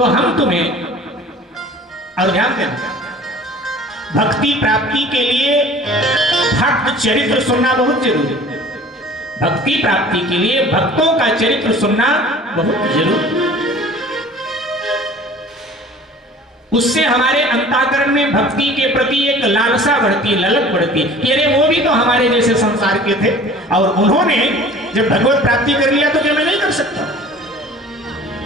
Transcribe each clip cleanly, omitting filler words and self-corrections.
तो हम तुम्हें, और ध्यान देना, भक्ति प्राप्ति के लिए भक्त चरित्र सुनना बहुत जरूरी है। भक्ति प्राप्ति के लिए भक्तों का चरित्र सुनना बहुत जरूरी है। उससे हमारे अंतःकरण में भक्ति के प्रति एक लालसा बढ़ती, ललक बढ़ती कि अरे वो भी तो हमारे जैसे संसार के थे और उन्होंने जब भगवत प्राप्ति कर लिया तो क्या मैं नहीं कर सकता।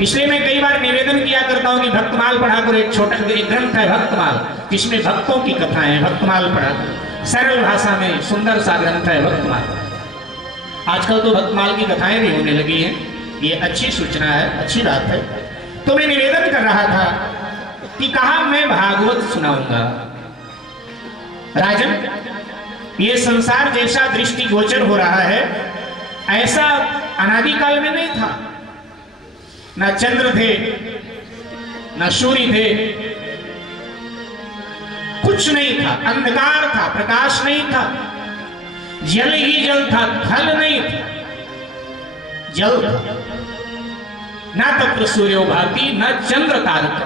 इसलिए मैं कई बार निवेदन किया करता हूं कि भक्तमाल पढ़ा करो। एक छोटा एक ग्रंथ है भक्तमाल, जिसमें भक्तों की कथाएं, भक्तमाल पढ़ा करो। सरल भाषा में सुंदर सा ग्रंथ है भक्तमाल। आजकल तो भक्तमाल की कथाएं भी होने लगी हैं, ये अच्छी सूचना है, अच्छी बात है। तो मैं निवेदन कर रहा था कि कहा मैं भागवत सुनाऊंगा। राजन, ये संसार जैसा दृष्टि गोचर हो रहा है ऐसा अनादिकाल में नहीं था। ना चंद्र थे, ना सूर्य थे, कुछ नहीं था, अंधकार था, प्रकाश नहीं था, जल ही जल था, थल नहीं था, जल था। ना तत्र सूर्यो भाति, न चंद्र तारक,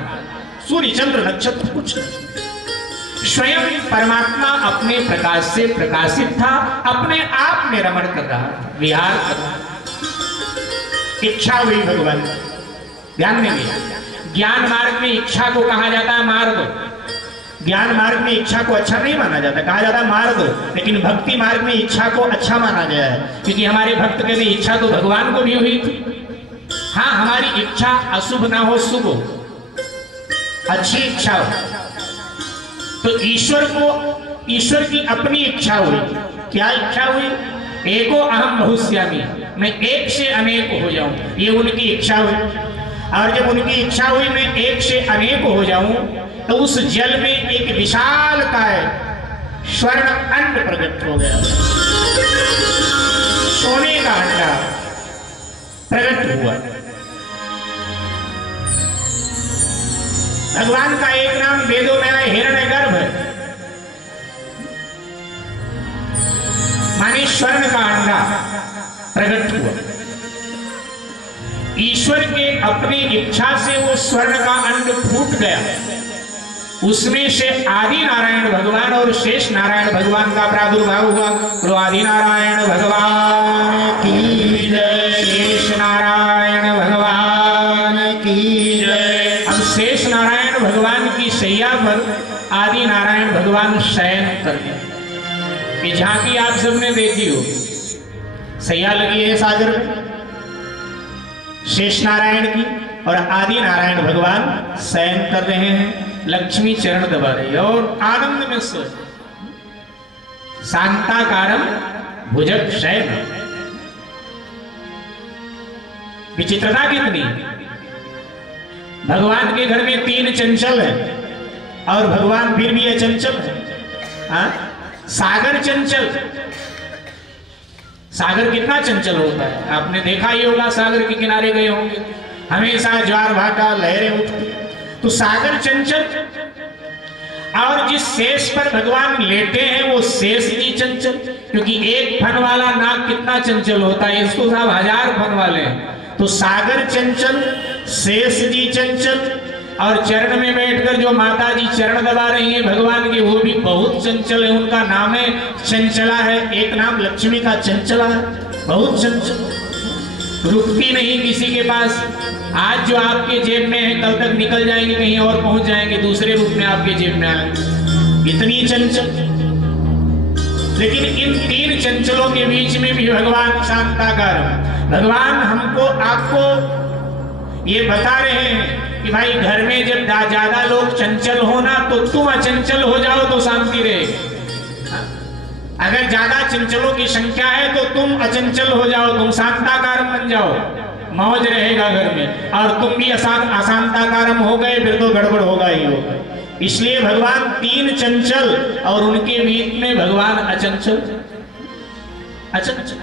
सूर्य चंद्र नक्षत्र कुछ नहीं। स्वयं परमात्मा अपने प्रकाश से प्रकाशित था, अपने आप में रमण कर रहा था, विहार कर रहा था। इच्छा हुई भगवान, ध्यान देंगे, ज्ञान मार्ग में इच्छा को कहा जाता है मार्ग। ज्ञान मार्ग में इच्छा को अच्छा नहीं माना जाता, कहा जाता है मार्ग। लेकिन भक्ति मार्ग में इच्छा को अच्छा माना गया है, क्योंकि हमारे भक्त के लिए इच्छा तो भगवान को भी हुई थी। हाँ, हमारी इच्छा अशुभ ना हो, शुभ हो, अच्छी इच्छा हो। तो ईश्वर की अपनी इच्छा हुई। क्या इच्छा हुई? एको अहम बहुश्यामी, मैं एक से अनेक हो जाऊं, ये उनकी इच्छा हुई। और जब उनकी इच्छा हुई मैं एक से अनेक हो जाऊं, तो उस जल में एक विशाल काय स्वर्ण अंड प्रकट हो गया, सोने का अंडा प्रकट हुआ। भगवान का एक नाम वेदों में आए हिरण्यगर्भ है, माने स्वर्ण का अंडा प्रकट हुआ। ईश्वर के अपनी इच्छा से वो स्वर्ण का अंड फूट गया, उसमें से आदि नारायण भगवान और शेष नारायण भगवान का प्रादुर्भाव हुआ। तो आदि नारायण भगवान की जय, शेष नारायण भगवान की जय। अब शेष नारायण भगवान की शैया पर आदि नारायण भगवान शयन कर गए। ये झांकी आप सबने देखी हो, शैया लगी है सागर में शेष नारायण की, और आदि नारायण भगवान शयन कर रहे हैं, लक्ष्मी चरण दबा रही है और आनंद में सो। शांताकारम भुजग शयन। विचित्रता कितनी, भगवान के घर में 3 चंचल है और भगवान फिर भी अचंचल है। हाँ? सागर चंचल, सागर कितना चंचल होता है, आपने देखा ही होगा, सागर के किनारे गए होंगे, हमेशा ज्वार भाटा लहरें उठती। तो सागर चंचल, और जिस शेष पर भगवान लेटे हैं वो शेष जी चंचल, क्योंकि एक फन वाला नाग कितना चंचल होता है, इसको साहब 1000 फन वाले हैं। तो सागर चंचल, शेष जी चंचल, और चरण में बैठकर जो माता जी चरण दबा रही हैं भगवान के, वो भी बहुत चंचल है। उनका नाम है चंचला है, एक नाम लक्ष्मी का चंचला है, बहुत चंचल, रुकती नहीं किसी के पास। आज जो आपके जेब में है कल तक निकल जाएंगे, कहीं और पहुंच जाएंगे, दूसरे रूप में आपके जेब में आएंगे, इतनी चंचल। लेकिन इन 3 चंचलों के बीच में भी भगवान शांताकार। भगवान हमको आपको ये बता रहे हैं कि भाई घर में जब ज्यादा लोग चंचल हो ना, तो तुम अचंचल हो जाओ तो शांति रहेगी। अगर ज्यादा चंचलों की संख्या है तो तुम अचंचल हो जाओ, तुम शांताकारम बन जाओ, मौज रहेगा घर में। और तुम भी अशांताकारम हो गए फिर तो गड़बड़ होगा ही होगा। इसलिए भगवान 3 चंचल और उनके बीच में भगवान अचंचल, अचंचल।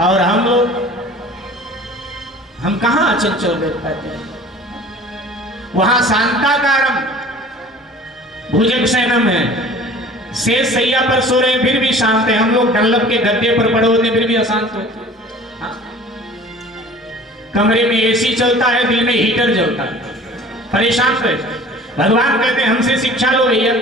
और हम लोग, हम कहां अचंचल देख पाते हैं? वहां शांताकारम भुजग शयनम है, शेष सैया पर सो रहे फिर भी शांत है। हम लोग डल्लभ के गद्दे पर पड़े होते फिर भी अशांत होते। कमरे में एसी चलता है, दिल में हीटर जलता है, परेशान रहे। भगवान कहते हैं हमसे शिक्षा लो भैया।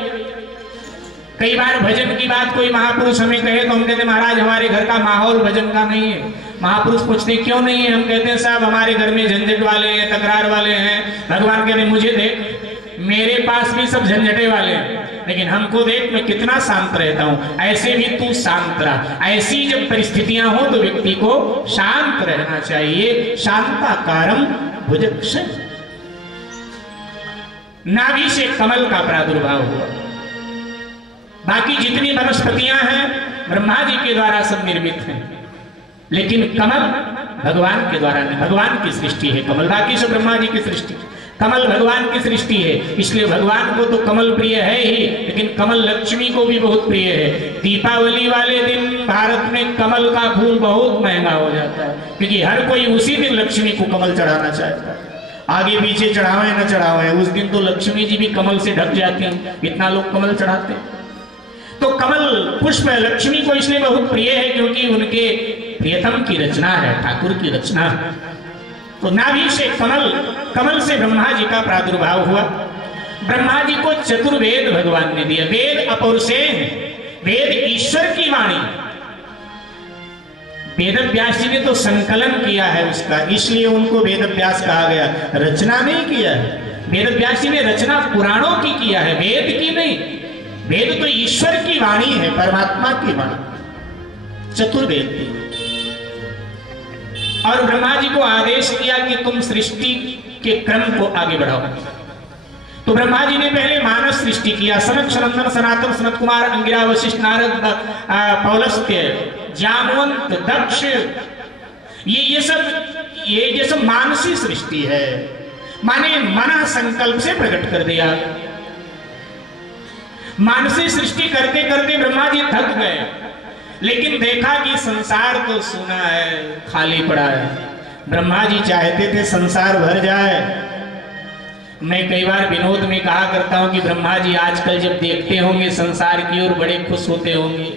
कई बार भजन की बात कोई महापुरुष हमें कहे तो हम कहते हैं महाराज हमारे घर का माहौल भजन का नहीं है। महापुरुष पूछते क्यों नहीं है? हम कहते हैं साहब हमारे घर में झंझट वाले हैं, तकरार वाले हैं। भगवान कहते मुझे देख, मेरे पास भी सब झंझटे वाले हैं, लेकिन हमको देख मैं कितना शांत रहता हूं, ऐसे भी तू शांत रह। ऐसी जब परिस्थितियां हो तो व्यक्ति को शांत रहना चाहिए। शांताकारम भुजक्षय। नाभि से कमल का प्रादुर्भाव हुआ। बाकी जितनी वनस्पतियां हैं ब्रह्मा जी के द्वारा सब निर्मित हैं, लेकिन कमल भगवान के द्वारा नहीं। भगवान की सृष्टि है कमल, बाकी सब ब्रह्मा जी की सृष्टि। कमल भगवान की सृष्टि है, इसलिए भगवान को तो कमल प्रिय है ही, लेकिन कमल लक्ष्मी को भी बहुत प्रिय है। दीपावली वाले दिन भारत में कमल का फूल बहुत महंगा हो जाता है, क्योंकि हर कोई उसी दिन लक्ष्मी को कमल चढ़ाना चाहता है। आगे पीछे चढ़ावे न चढ़ावे, उस दिन तो लक्ष्मी जी भी कमल से ढक जाती हैं, इतना लोग कमल चढ़ाते हैं। तो कमल पुष्प लक्ष्मी को इसलिए बहुत प्रिय है क्योंकि उनके प्रियतम की रचना है, ठाकुर की रचना है। तो नाभि से कमल, कमल से ब्रह्मा जी का प्रादुर्भाव हुआ। ब्रह्मा जी को चतुर्वेद भगवान ने दिया। वेद अपौरुषे, वेद ईश्वर की वाणी। वेद व्यास जी ने तो संकलन किया है उसका, इसलिए उनको वेद व्यास कहा गया, रचना नहीं किया है। वेद व्यास जी ने रचना पुराणों की किया है, वेद की नहीं। वेद तो ईश्वर की वाणी है, परमात्मा की वाणी, चतुर्वेद की। और ब्रह्मा जी को आदेश किया कि तुम सृष्टि के क्रम को आगे बढ़ाओ। तो ब्रह्मा जी ने पहले मानव सृष्टि किया। सनक, सनंदन, सनातन, सनत कुमार, अंगिरा, वशिष्ठ, नारद, पौलस्त्य, जामवंत, दक्ष, ये सब मानसी सृष्टि है। माने मना संकल्प से प्रकट कर दिया। मानसी सृष्टि करते करते ब्रह्मा जी थक गए, लेकिन देखा कि संसार तो सूना है, खाली पड़ा है। ब्रह्मा जी चाहते थे संसार भर जाए। मैं कई बार विनोद में कहा करता हूं कि ब्रह्मा जी आजकल जब देखते होंगे संसार की ओर बड़े खुश होते होंगे।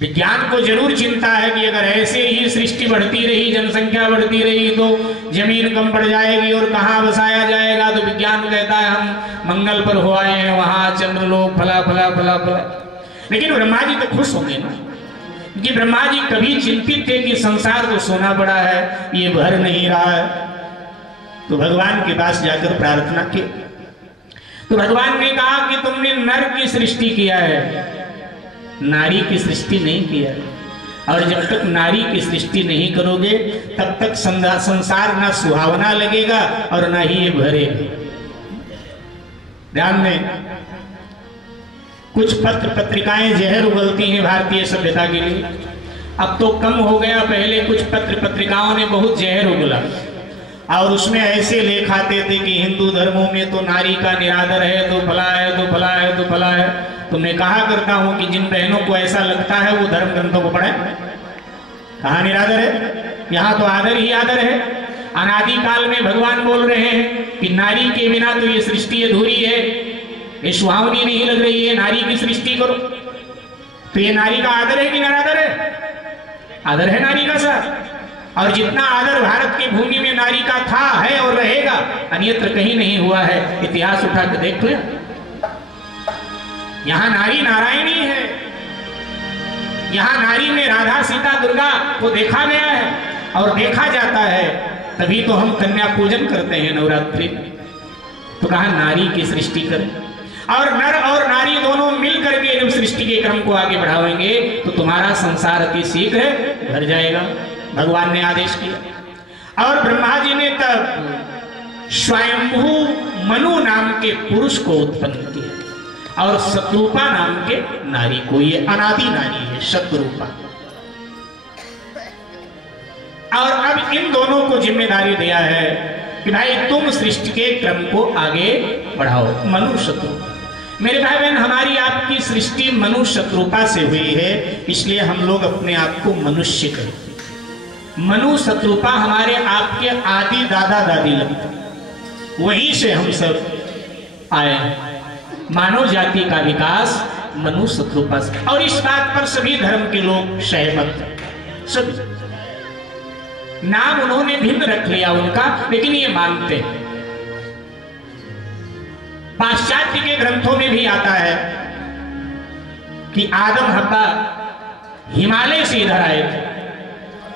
विज्ञान को जरूर चिंता है कि अगर ऐसे ही सृष्टि बढ़ती रही, जनसंख्या बढ़ती रही तो जमीन कम पड़ जाएगी और कहाँ बसाया जाएगा। तो विज्ञान कहता है हम मंगल पर हो आए हैं, वहां चंद्रलोक फला फला फला फला। लेकिन ब्रह्मा जी तो खुश होंगे ना, कि ब्रह्मा जी कभी चिंतित थे कि संसार तो सोना पड़ा है, ये भर नहीं रहा है। तो भगवान के पास जाकर प्रार्थना की। तो भगवान ने कहा कि तुमने नर की सृष्टि किया है, नारी की सृष्टि नहीं किया। और जब तक नारी की सृष्टि नहीं करोगे तब तक संसार ना सुहावना लगेगा और ना ही ये भरेगा। ध्यान में, कुछ पत्र पत्रिकाएं जहर उगलती हैं भारतीय सभ्यता के लिए। अब तो कम हो गया, पहले कुछ पत्र पत्रिकाओं ने बहुत जहर उगला और उसमें ऐसे लेख आते थे कि हिंदू धर्मों में तो नारी का निरादर है, तो फला है, तो फला है, तो फला है। तो मैं कहा करता हूं कि जिन बहनों को ऐसा लगता है वो धर्म ग्रंथों को पढ़े। कहाँ निरादर है? यहाँ तो आदर ही आदर है। अनादि काल में भगवान बोल रहे हैं कि नारी के बिना तो ये सृष्टि अधूरी है, ये सुहावनी नहीं लग रही है, नारी की सृष्टि करो। तो ये नारी का आदर है कि निरादर है? आदर है नारी का साथ। और जितना आदर भारत की भूमि में नारी का था, है और रहेगा, अन्यत्र कहीं नहीं हुआ है। इतिहास उठा के देख लो, यहां नारी नारायणी है, यहां नारी में राधा सीता दुर्गा को देखा गया है और देखा जाता है। तभी तो हम कन्या पूजन करते हैं नवरात्रि। तो कहा नारी की सृष्टि करें, और नर और नारी दोनों मिल करके जब सृष्टि के क्रम को आगे बढ़ाएंगे तो तुम्हारा संसार अति शीघ्र भर जाएगा। भगवान ने आदेश किया। और ब्रह्मा जी ने तब स्वयंभू मनु नाम के पुरुष को उत्पन्न किया और शत्रुपा नाम के नारी को। ये अनादि नारी है शत्रुपा। और अब इन दोनों को जिम्मेदारी दिया है कि भाई तुम सृष्टि के क्रम को आगे बढ़ाओ। मनु शत्रुपा, मेरे भाई बहन, हमारी आपकी सृष्टि मनु शत्रुपा से हुई है, इसलिए हम लोग अपने आप को मनुष्य कहते हैं। मनु शत्रुपा हमारे आपके आदि दादा दादी लगते, वहीं से हम सब आए हैं। मानव जाति का विकास मनु शत्रुपा से, और इस बात पर सभी धर्म के लोग सहमत हैं, सभी। नाम उन्होंने भिन्न रख लिया उनका, लेकिन ये मानते हैं। पाश्चात्य के ग्रंथों में भी आता है कि आदम हव्वा हिमालय से इधर आए थे,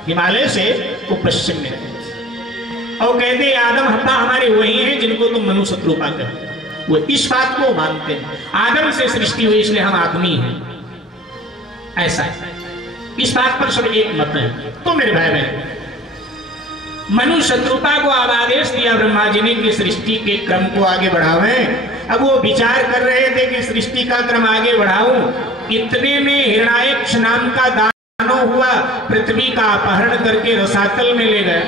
हिमालय से वो पश्चिम में थे, और कहते आदम हव्वा हमारे वही हैं जिनको तुम मनु शत्रुपा कहते हो। वो इस बात को मानते हैं, आदम से सृष्टि हुई इसलिए हम आदमी हैं, ऐसा है। इस बात पर सब एक मत है। तो मेरे भाई बहन, मनु शत्रुपा को अब आदेश दिया ब्रह्मा जी ने कि सृष्टि के क्रम को आगे बढ़ावें। अब वो विचार कर रहे थे कि सृष्टि का क्रम आगे बढ़ाऊं, इतने में हिरण्याक्ष नाम का दानव हुआ, पृथ्वी का अपहरण करके रसातल में ले गए।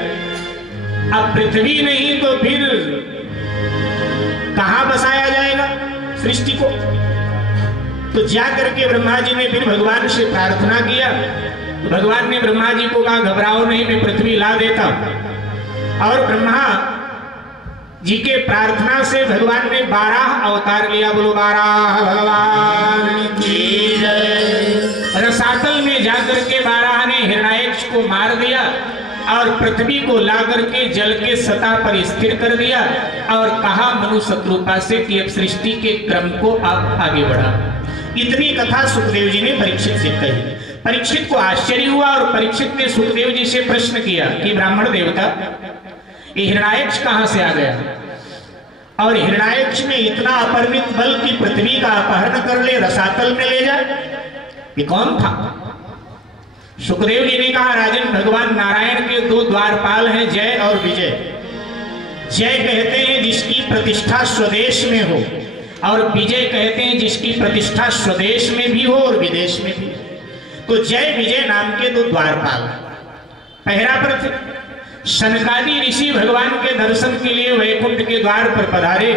अब पृथ्वी नहीं तो फिर कहां बसाया जाएगा सृष्टि को? तो जा करके ब्रह्मा जी ने फिर भगवान से प्रार्थना किया। तो भगवान ने ब्रह्मा जी को कहा घबराओ नहीं, मैं पृथ्वी ला देता हूं। और ब्रह्मा जी के प्रार्थना से भगवान ने 12 अवतार लिया। बोलो 12 भगवान की जय। रसातल में जाकर के 12 ने हिरण्याक्ष को मार दिया और पृथ्वी को ला करके जल के सतह पर स्थिर कर दिया और कहा मनु शत्रुपा से कि अब सृष्टि के क्रम को आप आगे बढ़ा। इतनी कथा सुखदेव जी ने परीक्षित से कही। परीक्षित को आश्चर्य हुआ और परीक्षित ने सुखदेव जी से प्रश्न किया कि ब्राह्मण देवता, ये हिरण्याक्ष कहां से आ गया? और हिरण्याक्ष में इतना अपरिमित बल कि पृथ्वी का अपहरण कर ले, रसातल में ले जाए, ये कौन था? सुखदेव जी ने कहा राजन, भगवान नारायण के 2 द्वारपाल हैं, जय और विजय। जय कहते हैं जिसकी प्रतिष्ठा स्वदेश में हो, और विजय कहते हैं जिसकी प्रतिष्ठा स्वदेश में भी हो और विदेश में भी। तो जय विजय नाम के 2 द्वारपाल। पहरा पर थे सनकादि ऋषि भगवान के दर्शन के लिए वैकुंठ के द्वार पर पधारे।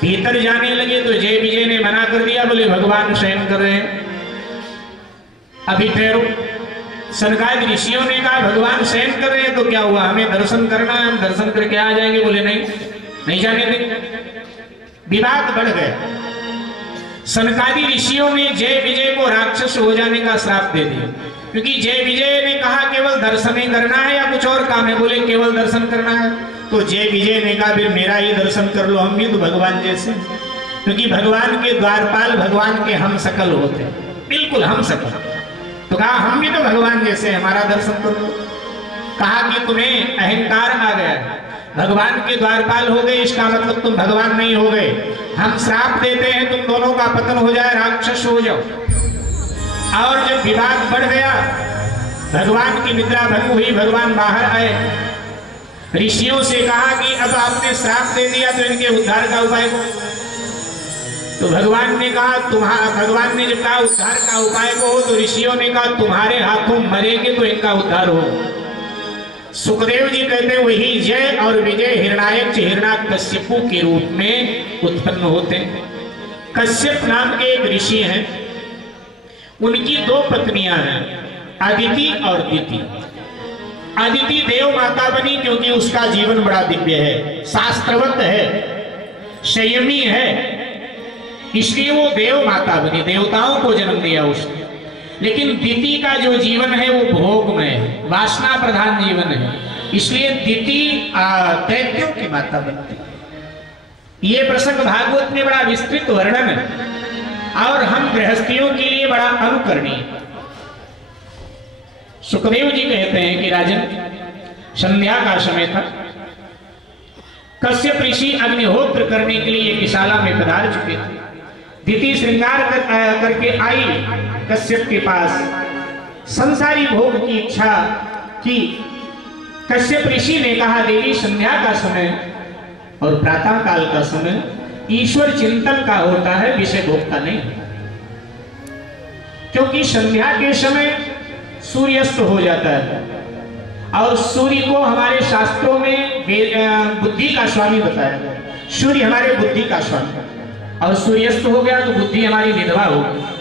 भीतर जाने लगे तो जय विजय ने मना कर दिया, बोले भगवान शयन कर रहे हैं, अभी ठहरो। सनकादि ऋषियों ने कहा भगवान शयन कर रहे हैं तो क्या हुआ, हमें दर्शन करना है, हम दर्शन करके आ जाएंगे। बोले नहीं जाने देंगे। विवाद बढ़ गया। सनकादि ऋषियों ने जय विजय को राक्षस हो जाने का श्राप दे दिया, क्योंकि जय विजय ने कहा केवल दर्शन ही करना है या कुछ और काम है? बोले केवल दर्शन करना है। तो जय विजय ने कहा फिर मेरा ही दर्शन कर लो, हम भी तो भगवान जैसे, क्योंकि भगवान के द्वारपाल भगवान के हम सकल होते, बिल्कुल हम सकल। तो कहा हम भी तो भगवान जैसे, हमारा दर्शन कर लो। कहा कि तुम्हें अहंकार आ गया, भगवान के द्वारपाल हो गए, इसका मतलब तुम भगवान नहीं हो गए। हम श्राप देते हैं तुम दोनों का पतन हो जाए, राक्षस हो जाओ। और जब विवाद बढ़ गया, भगवान की निद्रा भंग हुई, भगवान बाहर आए, ऋषियों से कहा कि अब आपने श्राप दे दिया तो इनके उद्धार का उपाय को। तो भगवान ने कहा भगवान ने जब कहा उद्धार का उपाय को हो, तो ऋषियों ने कहा तुम्हारे हाथों मरेंगे तो इनका उद्धार हो। सुखदेव जी कहते वही जय और विजय हिरण्याक्ष हिरण्याकश्यपु के रूप में उत्पन्न होते हैं। कश्यप नाम के एक ऋषि हैं, उनकी 2 पत्नियां हैं, अदिति और दिति। अदिति देव माता बनी क्योंकि उसका जीवन बड़ा दिव्य है, शास्त्रवत है, संयमी है, इसलिए वो देव माता बनी, देवताओं को जन्म दिया उसने। लेकिन दिति का जो जीवन है वो भोगमय है, वासना प्रधान जीवन है, इसलिए दिति दैत्यों की माता बनती है। ये प्रसंग भागवत में बड़ा विस्तृत वर्णन है और हम गृहस्थियों के लिए बड़ा अनुकरणीय। सुखदेव जी कहते हैं कि राजन, संध्या का समय था, कश्यप ऋषि अग्निहोत्र करने के लिए यज्ञशाला में पधार चुके थे। दिति श्रृंगार करके आई कश्यप के पास, संसारी भोग की इच्छा की। कश्यप ऋषि ने कहा देवी, संध्या का समय और प्रातः काल का समय ईश्वर चिंतन का होता है, विषय भोग का नहीं, क्योंकि संध्या के समय सूर्यास्त हो जाता है और सूर्य को हमारे शास्त्रों में बुद्धि का स्वामी बताया। सूर्य हमारे बुद्धि का स्वामी, और सूर्यास्त हो गया तो बुद्धि हमारी विधवा होगी।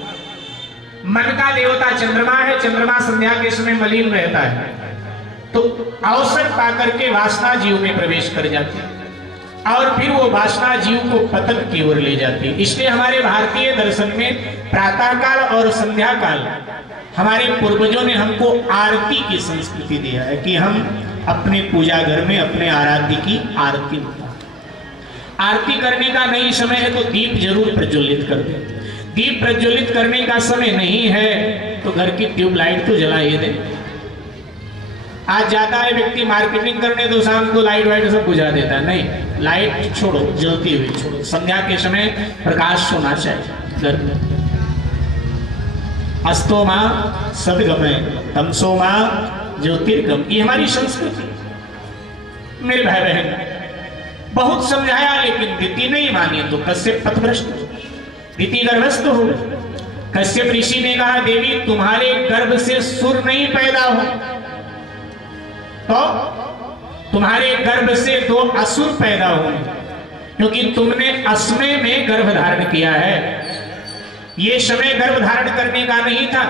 मन का देवता चंद्रमा है, चंद्रमा संध्या के समय मलिन रहता है, तो अवसर पाकर के वासना जीव में प्रवेश कर जाती है और फिर वो वासना जीव को पतन की ओर ले जाती है। इसलिए हमारे भारतीय दर्शन में प्रातः काल और संध्या काल हमारे पूर्वजों ने हमको आरती की संस्कृति दिया है कि हम अपने पूजा घर में अपने आराध्य की आरती उतार। आरती करने का नहीं समय है तो दीप जरूर प्रज्वलित कर दे। दीप प्रज्वलित करने का समय नहीं है तो घर की ट्यूबलाइट तो जला ही दे। आज जाता है व्यक्ति मार्केटिंग करने तो शाम को लाइट वाइट सब बुझा देता है। नहीं, लाइट छोड़ो, जलती हुई छोड़ो। संध्या के समय प्रकाश होना चाहिए घर में। अस्तो मां सदगमय तमसो मां ज्योतिर्गम, ये हमारी संस्कृति। मेरे भाई बहन बहुत समझाया लेकिन दिति नहीं मानी तो कश्यप पथभ्रष्ट, दिति गर्भस्थ हो गई। कश्यप ऋषि ने कहा देवी तुम्हारे गर्भ से सुर नहीं पैदा हो तो तुम्हारे गर्भ से 2 असुर पैदा हुए, क्योंकि तुमने असमय में गर्भ धारण किया है। ये समय गर्भ धारण करने का नहीं था।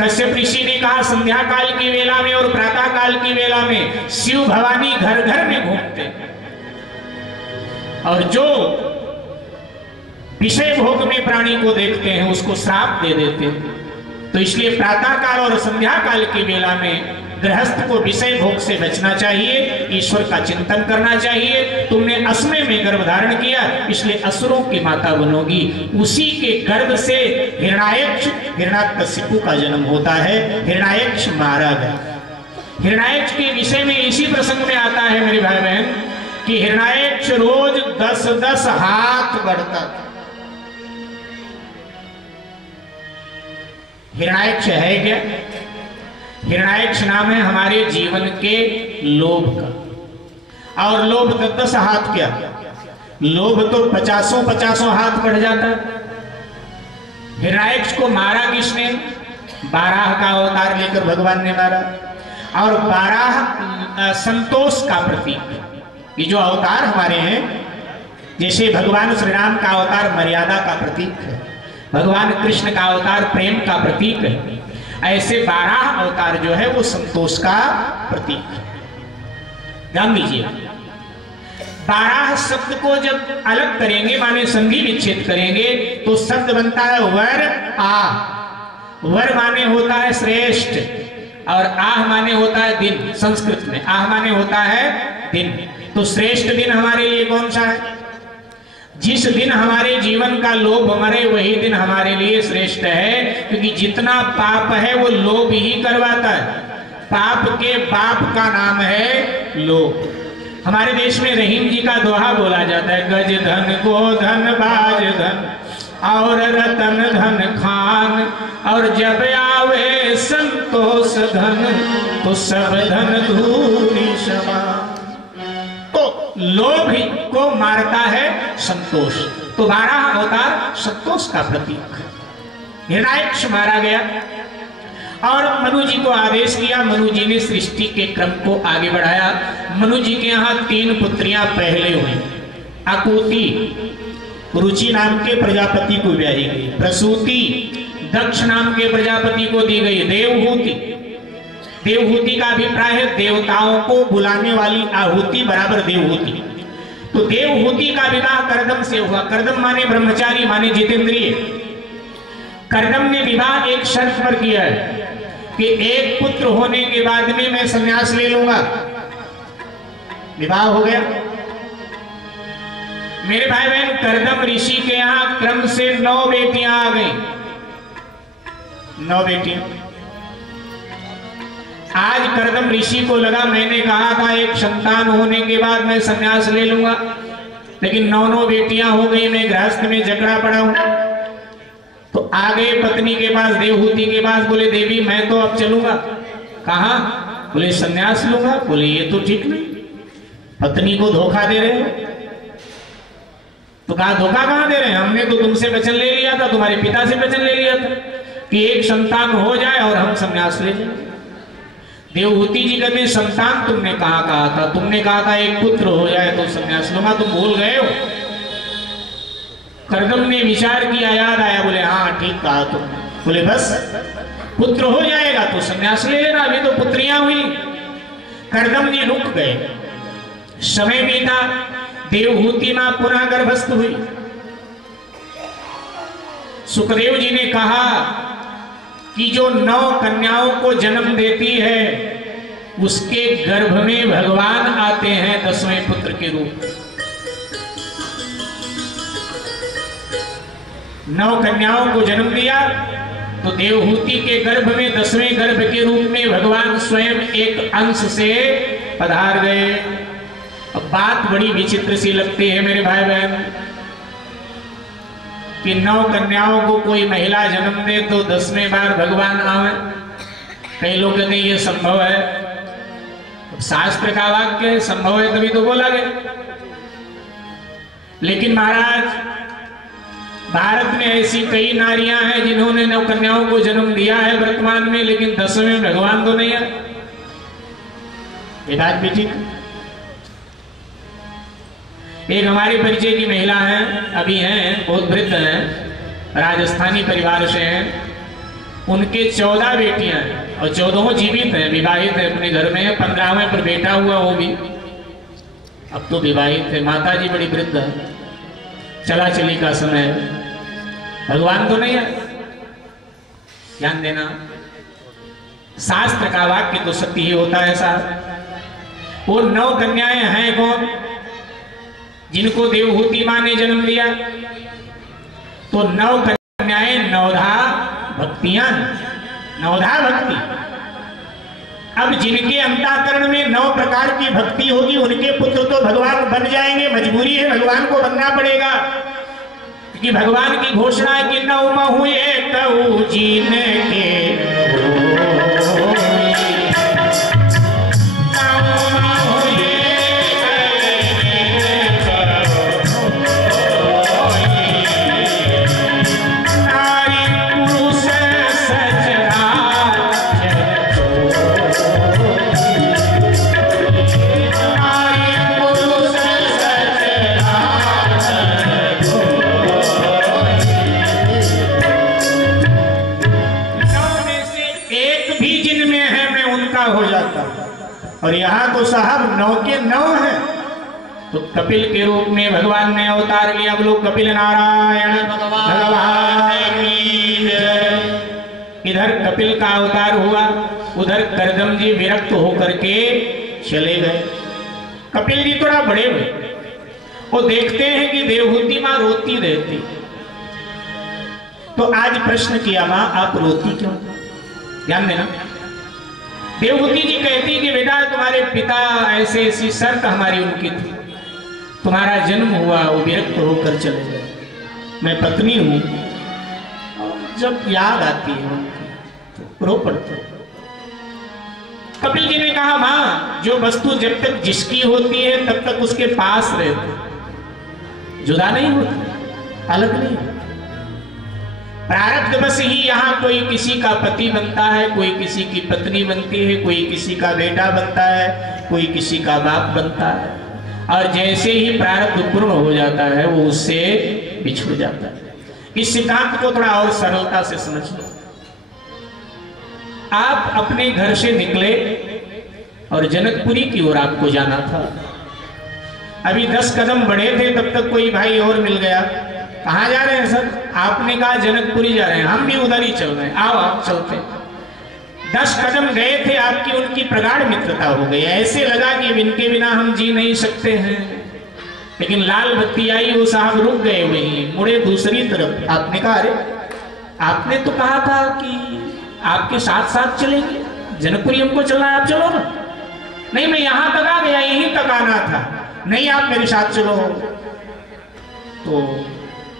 कश्यप ऋषि ने कहा संध्या काल की वेला में और प्रातः काल की वेला में शिव भवानी घर घर में घूमते और जो विषय भोग में प्राणी को देखते हैं उसको श्राप दे देते हैं। तो इसलिए प्रातः काल और संध्या काल की वेला में गृहस्थ को विषय भोग से बचना चाहिए, ईश्वर का चिंतन करना चाहिए। तुमने असमय में गर्भ धारण किया इसलिए असुरों की माता बनोगी। उसी के गर्भ से हिरण्याक्ष हिरण्याकशिपु का जन्म होता है। हिरण्याक्ष मारा गया। हिरण्याक्ष के विषय में इसी प्रसंग में आता है मेरे भाई बहन कि हिरण्याक्ष रोज 10-10 हाथ बढ़ता था। हिरण्याक्ष है क्या? हिरण्याक्ष नाम है हमारे जीवन के लोभ का। और लोभ 10 हाथ क्या, लोभ तो 50 हाथ बढ़ जाता है। हिरण्याक्ष को मारा किसने? 12 का अवतार लेकर भगवान ने मारा। और 12 संतोष का प्रतीक। ये जो अवतार हमारे हैं, जैसे भगवान श्री राम का अवतार मर्यादा का प्रतीक है, भगवान कृष्ण का अवतार प्रेम का प्रतीक है, ऐसे 12 अवतार जो है वो संतोष का प्रतीक है। ध्यान दीजिए, 12 शब्द को जब अलग करेंगे माने संधि विच्छेद करेंगे तो शब्द बनता है वर आ। वर माने होता है श्रेष्ठ और आह माने होता है दिन। संस्कृत में आह माने होता है दिन। तो श्रेष्ठ दिन हमारे लिए कौन सा है? जिस दिन हमारे जीवन का लोभ मरे वही दिन हमारे लिए श्रेष्ठ है, क्योंकि जितना पाप है वो लोभ ही करवाता है। पाप के बाप का नाम है लोभ। हमारे देश में रहीम जी का दोहा बोला जाता है, गज धन गो धन बाज धन और रतन धन खान, और जब आवे संतोष धन तो सब धन धूलि समान। तो लोभ को मारता है संतोष। तो 12 अवतार संतोष का प्रतीक। हिरण्याक्ष मारा गया और मनु जी को आदेश किया। मनु जी ने सृष्टि के क्रम को आगे बढ़ाया। मनु जी के यहाँ 3 पुत्रियां पहले हुई। आकुति रुचि नाम के प्रजापति को ब्याही गई। प्रसूति दक्ष नाम के प्रजापति को दी गई। देवहूति, देवहूति का अभिप्राय है देवताओं को बुलाने वाली आहुति बराबर देवहूति। तो देवहूति का विवाह करदम से हुआ। करदम माने ब्रह्मचारी माने जितेंद्रिय। करदम ने विवाह एक शर्त पर किया है कि एक पुत्र होने के बाद में मैं संन्यास ले लूंगा। विवाह हो गया। मेरे भाई बहन, करदम ऋषि के यहाँ क्रम से 9 बेटियां आ गई। 9 बेटियां। आज करदम ऋषि को लगा मैंने कहा था एक संतान होने के बाद मैं संन्यास ले लूंगा, लेकिन 9 बेटियां हो गई, मैं गृहस्थ में जकड़ा पड़ा हूं। तो आ गए पत्नी के पास, देवहूति के पास, बोले देवी मैं तो अब चलूंगा। कहा? बोले संन्यास लूंगा। बोले ये तो ठीक नहीं, पत्नी को धोखा दे रहे हो। तो कहा धोखा कहां दे रहे हैं, हमने तो तुमसे वचन ले लिया था, तुम्हारे पिता से वचन ले लिया था कि एक संतान हो जाए और हम संन्यास ले जाए। देवहूति जी कहते संतान तुमने कहा था, तुमने कहा था एक पुत्र हो जाए तो संन्यास लूंगा, तुम भूल गए हो। करदम ने विचार किया, याद आया, बोले हाँ ठीक कहा तुमने। बोले बस पुत्र हो जाएगा तो संन्यास ले लेना, अभी तो पुत्रियां हुई। करदम जी रुक गए। समय बीता, देवहूति मां पुनः गर्भस्थ हुई। सुखदेव जी ने कहा कि जो 9 कन्याओं को जन्म देती है उसके गर्भ में भगवान आते हैं 10वें पुत्र के रूप। 9 कन्याओं को जन्म दिया तो देवहूति के गर्भ में 10वें गर्भ के रूप में भगवान स्वयं एक अंश से पधार गए। अब बात बड़ी विचित्र सी लगती है मेरे भाई बहन कि 9 कन्याओं को कोई महिला जन्म दे तो 10वें बार भगवान आवे। कई लोग कहते हैं ये संभव है। शास्त्र का वाक्य संभव है तभी तो बोला गया। लेकिन महाराज भारत में ऐसी कई नारियां हैं जिन्होंने 9 कन्याओं को जन्म दिया है वर्तमान में, लेकिन 10वें भगवान तो नहीं है। ये बात भी ठीक। एक हमारे परिचय की महिला है, अभी हैं, बहुत वृद्ध हैं, राजस्थानी परिवार से हैं। उनके 14 बेटियां हैं और 14 जीवित हैं, विवाहित है, अपने घर में है। 15वें पर बेटा हुआ, वो भी अब तो विवाहित है। माता जी बड़ी वृद्ध है, चला चली का समय है। भगवान तो नहीं है। ध्यान देना, शास्त्र का वाक्य तो सत्य ही होता है साहब। वो 9 कन्याएं हैं कौन? जिनको देवहूति मां ने जन्म दिया। तो 9 कन्याएं 9धा भक्तियां, 9धा भक्ति। अब जिनके अंतःकरण में 9 प्रकार की भक्ति होगी उनके पुत्र तो भगवान बन जाएंगे। मजबूरी है, भगवान को बनना पड़ेगा, क्योंकि भगवान की घोषणा है कि 9 हुए तऊ जीने के और यहाँ तो साहब 9 के 9 हैं। तो कपिल के रूप में भगवान ने अवतार लिया। अब लोग कपिल नारायण भगवान की जय। इधर कपिल का अवतार हुआ, उधर करदम जी विरक्त होकर के चले गए। कपिल जी थोड़ा बड़े हुए, वो देखते हैं कि देवहूति माँ रोती रहती। तो आज प्रश्न किया, माँ आप रोती क्यों? ध्यान देना। देवहूति जी कहती कि बेटा तुम्हारे पिता ऐसे ऐसी शर्त हमारी उनकी थी, तुम्हारा जन्म हुआ, वो विरक्त होकर चले गए। मैं पत्नी हूं, जब याद आती है तो रो पड़ते। कपिल जी ने कहा मां, जो वस्तु जब तक जिसकी होती है तब तक उसके पास रहती, जुदा नहीं होती, अलग नहीं। प्रारब्ध बस ही यहाँ कोई किसी का पति बनता है, कोई किसी की पत्नी बनती है, कोई किसी का बेटा बनता है, कोई किसी का बाप बनता है। और जैसे ही प्रारब्ध पूर्ण हो जाता है वो उससे बिछुड़ जाता है। इस सिद्धांत को थोड़ा और सरलता से समझ लो। आप अपने घर से निकले और जनकपुरी की ओर आपको जाना था। अभी 10 कदम बढ़े थे तब तक कोई भाई और मिल गया। कहाँ जा रहे हैं सर? आपने कहा जनकपुरी जा रहे हैं। हम भी उधर ही चल रहे हैं, आओ आप चलते। 10 कदम गए थे, आपकी उनकी प्रगाढ़ मित्रता हो गई। ऐसे लगा कि इनके बिना हम जी नहीं सकते हैं। लेकिन लाल बत्ती आई, वो साहब रुक गए, वहीं मुड़े दूसरी तरफ। आपने कहा अरे आपने तो कहा था कि आपके साथ साथ चलेंगे, जनकपुरी हमको चलना है, आप चलो ना। नहीं मैं यहां तक आ गया, यहीं तक आना था। नहीं आप मेरे साथ चलो। तो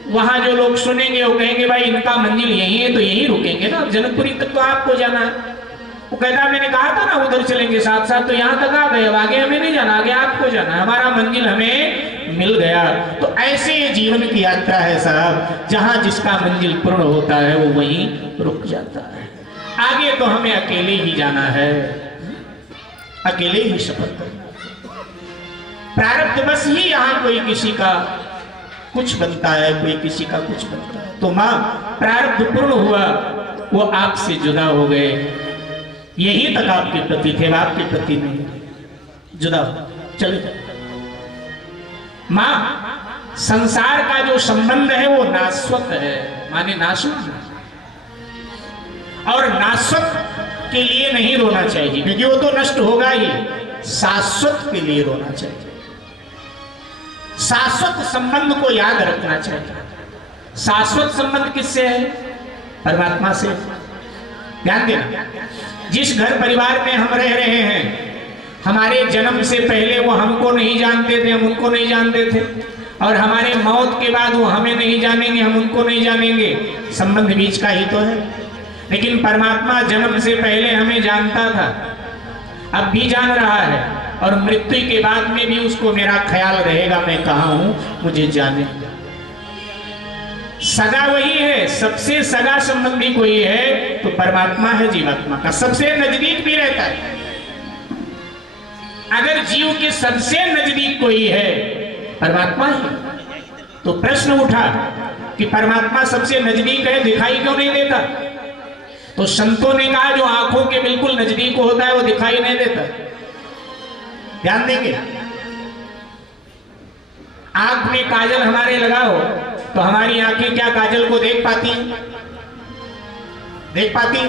वहां जो लोग सुनेंगे वो कहेंगे भाई इनका मंजिल यही है तो यहीं रुकेंगे ना, जनकपुरी तक तो आपको जाना है। वो कहता मैंने कहा था ना उधर चलेंगे साथ साथ, तो यहाँ तक आ गए, अब आगे हमें नहीं जाना, आगे आपको जाना है, हमारा मंजिल हमें मिल गया। तो ऐसे ये जीवन की यात्रा है साहब, जहां जिसका मंजिल पूर्ण होता है वो वहीं रुक जाता है। आगे तो हमें अकेले ही जाना है, अकेले ही शपथ करना। प्रारब्ध बस ही यहाँ कोई किसी का कुछ बनता है, कोई किसी का कुछ बनता है। तो मां प्रारब्ध पूर्ण हुआ, वो आपसे जुदा हो गए। यही तक आपके प्रति थे, आपके प्रति नहीं, जुदा हो चले। मां संसार का जो संबंध है वो नाश्वत है, माने नाशुत, और नाश्वत के लिए नहीं रोना चाहिए, क्योंकि वो तो नष्ट होगा ही। शाश्वत के लिए रोना चाहिए, शाश्वत संबंध को याद रखना चाहिए। शाश्वत संबंध किससे है? परमात्मा से। ध्यान देना, जिस घर परिवार में हम रह रहे हैं, हमारे जन्म से पहले वो हमको नहीं जानते थे, हम उनको नहीं जानते थे, और हमारे मौत के बाद वो हमें नहीं जानेंगे, हम उनको नहीं जानेंगे। संबंध बीच का ही तो है। लेकिन परमात्मा जन्म से पहले हमें जानता था, अब भी जान रहा है, और मृत्यु के बाद में भी उसको मेरा ख्याल रहेगा, मैं कहाँ हूं मुझे जाने। सगा वही है, सबसे सगा संबंधी कोई है तो परमात्मा है जीवात्मा का, सबसे नजदीक भी रहता है। अगर जीव के सबसे नजदीक कोई है परमात्मा ही, तो प्रश्न उठा कि परमात्मा सबसे नजदीक है, दिखाई क्यों नहीं देता? तो संतों ने कहा जो आंखों के बिल्कुल नजदीक होता है वो दिखाई नहीं देता। ध्यान देंगे, आंख में काजल हमारे लगा हो तो हमारी आंखें क्या काजल को देख पाती? देख पाती?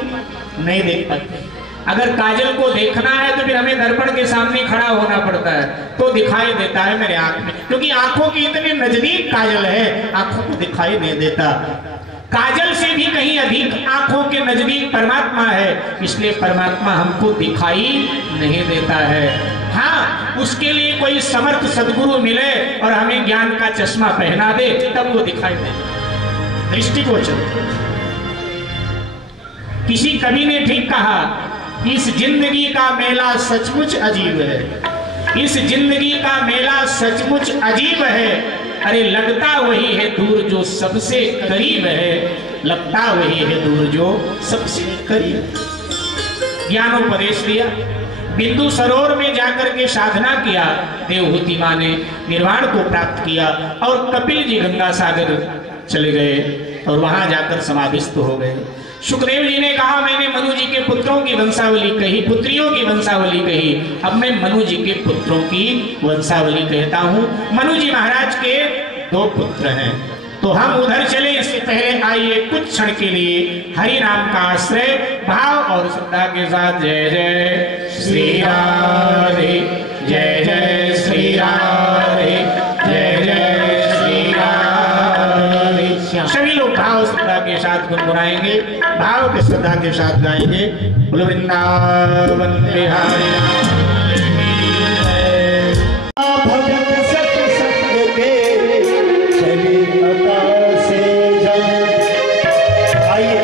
नहीं देख पाती। अगर काजल को देखना है तो फिर हमें दर्पण के सामने खड़ा होना पड़ता है, तो दिखाई देता है मेरे आंख में, क्योंकि आंखों के इतने नजदीक काजल है, आंखों को दिखाई नहीं देता। काजल से भी कहीं अधिक आंखों के नजदीक परमात्मा है, इसलिए परमात्मा हमको दिखाई नहीं देता है। हाँ, उसके लिए कोई समर्थ सद्गुरु मिले और हमें ज्ञान का चश्मा पहना दे, तब वो दिखाई दे। दृष्टिगोचर। किसी कवि ने ठीक कहा, इस जिंदगी का मेला सचमुच अजीब है, इस जिंदगी का मेला सचमुच अजीब है। अरे लगता वही है दूर जो सबसे करीब है, लगता वही है दूर जो सबसे करीब। ज्ञानोपदेश दिया, बिंदु सरोवर में जाकर के साधना किया, देवहूति मां ने निर्वाण को प्राप्त किया, और कपिल जी गंगा सागर चले गए और वहां जाकर समाधिस्थ हो गए। सुखदेव जी ने कहा मैंने मनु जी के पुत्रों की वंशावली कही, पुत्रियों की वंशावली कही, अब मैं मनु जी के पुत्रों की वंशावली कहता हूँ। मनु जी महाराज के 2 पुत्र हैं, तो हम उधर चले। इससे पहले आइए कुछ क्षण के लिए हरि नाम का आश्रय भाव और श्रद्धा के साथ जय जय श्री राधे, जय जय श्री राधे, जय जय श्री राधे। सभी लोग भाव श्रद्धा के साथ गुनगुनाएंगे, भाव के श्रद्धा के साथ गाएंगे। बोलो वृंदावन बिहारी भगत सत सत्य के चली अता से जाए। आइए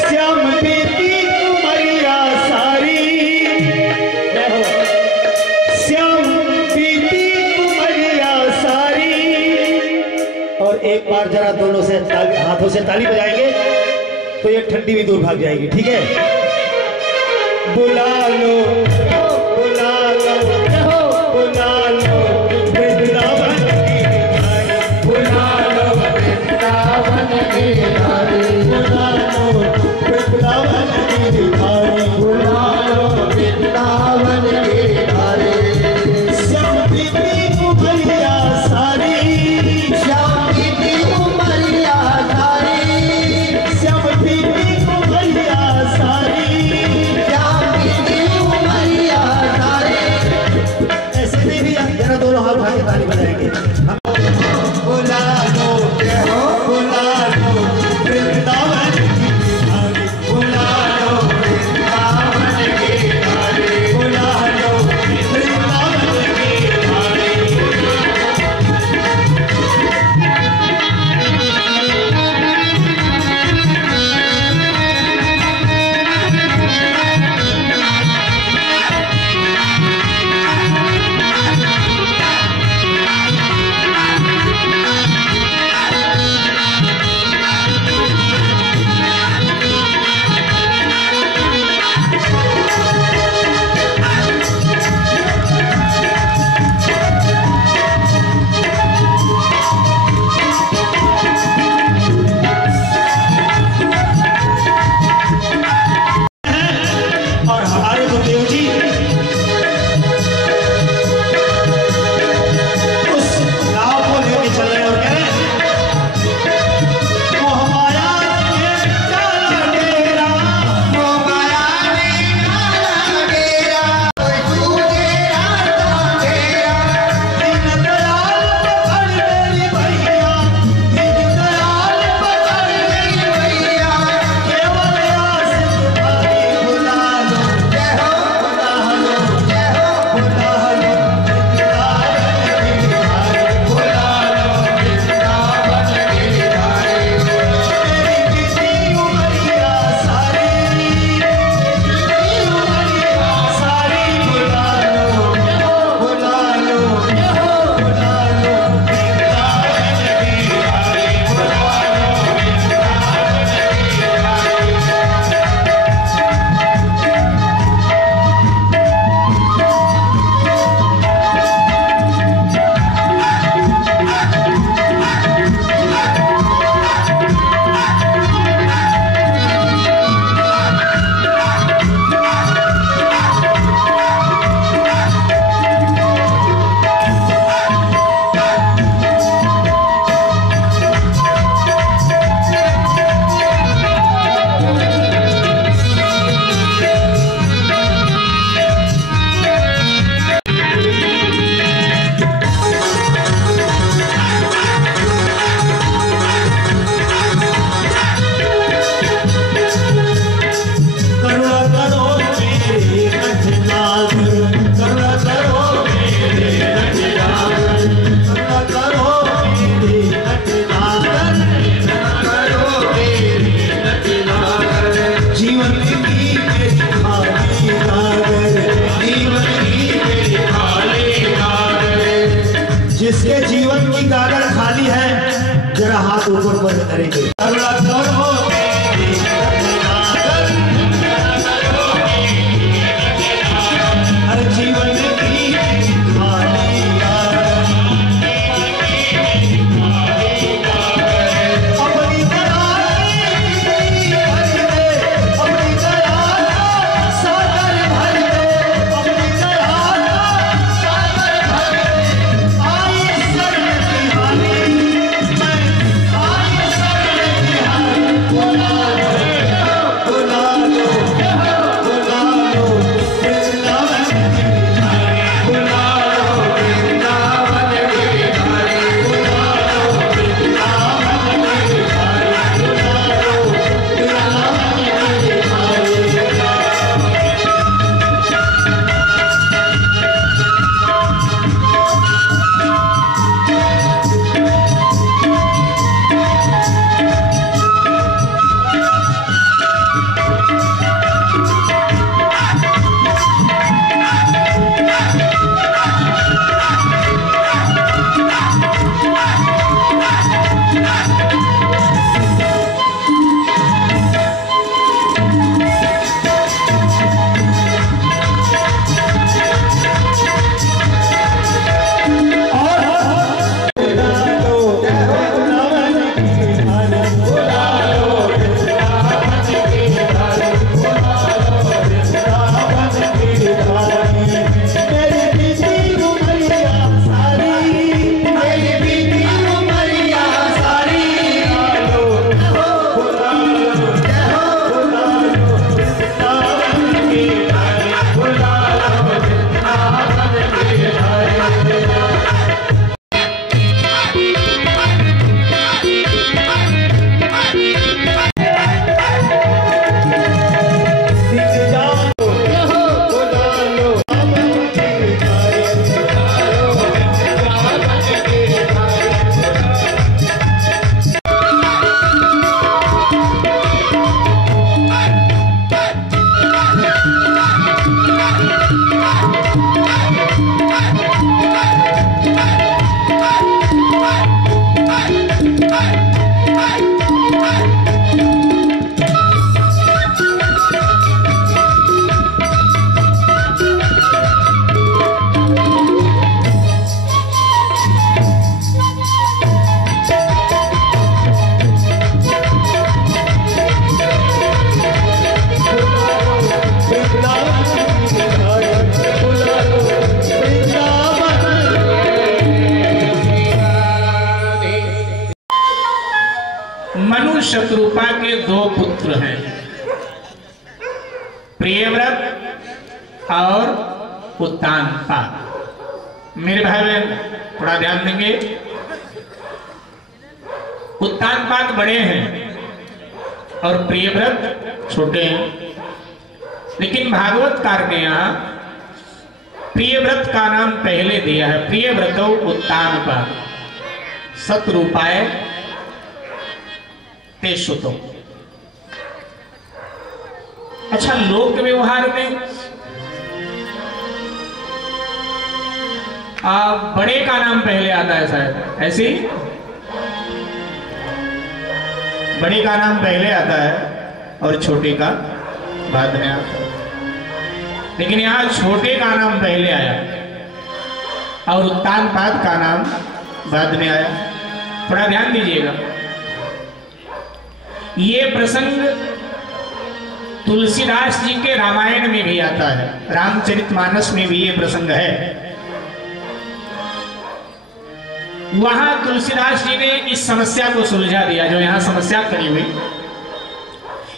श्याम बेटी कुमरिया सारी, श्याम बेटी कुमरिया सारी। और एक बार जरा दोनों से हाथों से ताली बजाएंगे तो ये ठंडी भी दूर भाग जाएगी, ठीक है? बुला लो, बुला लो, बुला लो वृंदावन की धारी, बुला लो वृंदावन की धारी, बुला लो वृंदावन की धारी, बुला लो वृंदावन की धारी। श्याम बेटी कुमरिया सारी, श्याम बेटी कुमरिया सारी, श्याम बेटी कुमरिया सारी, श्याम बेटी कुमरिया ऊपर करेंगे। शत्रुपा के दो पुत्र हैं, प्रियव्रत और उत्तानपाद। मेरे भाई बहन थोड़ा ध्यान देंगे, उत्तानपाद बड़े हैं और प्रियव्रत छोटे हैं, लेकिन भागवतकार ने यहाँ प्रियव्रत का नाम पहले दिया है। प्रियव्रतो उत्तानपाद शत्रुपाय ते सुतो। अच्छा, लोक व्यवहार में बड़े का नाम पहले आता है शायद, ऐसे ही बड़े का नाम पहले आता है और छोटे का बाद में आता है, लेकिन यहां छोटे का नाम पहले आया और उत्तानपाद का नाम बाद में आया। थोड़ा ध्यान दीजिएगा, ये प्रसंग तुलसीदास जी के रामायण में भी आता है, रामचरितमानस में भी ये प्रसंग है। वहां तुलसीदास जी ने इस समस्या को सुलझा दिया, जो यहां समस्या खड़ी हुई,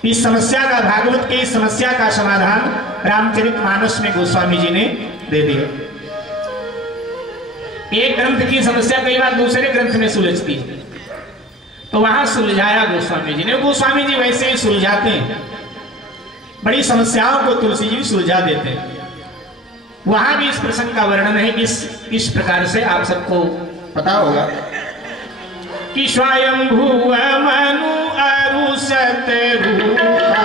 इस समस्या का, भागवत के इस समस्या का समाधान रामचरितमानस में गोस्वामी जी ने दे दिया। एक ग्रंथ की समस्या कई बार दूसरे ग्रंथ में सुलझती है, तो वहां सुलझाया गोस्वामी जी ने। गोस्वामी जी वैसे ही सुलझाते हैं, बड़ी समस्याओं को तुलसी जी सुलझा देते हैं। वहां भी इस प्रसंग का वर्णन है कि इस प्रकार से आप सबको पता होगा कि स्वयंभुव मनु अरु सतरूपा,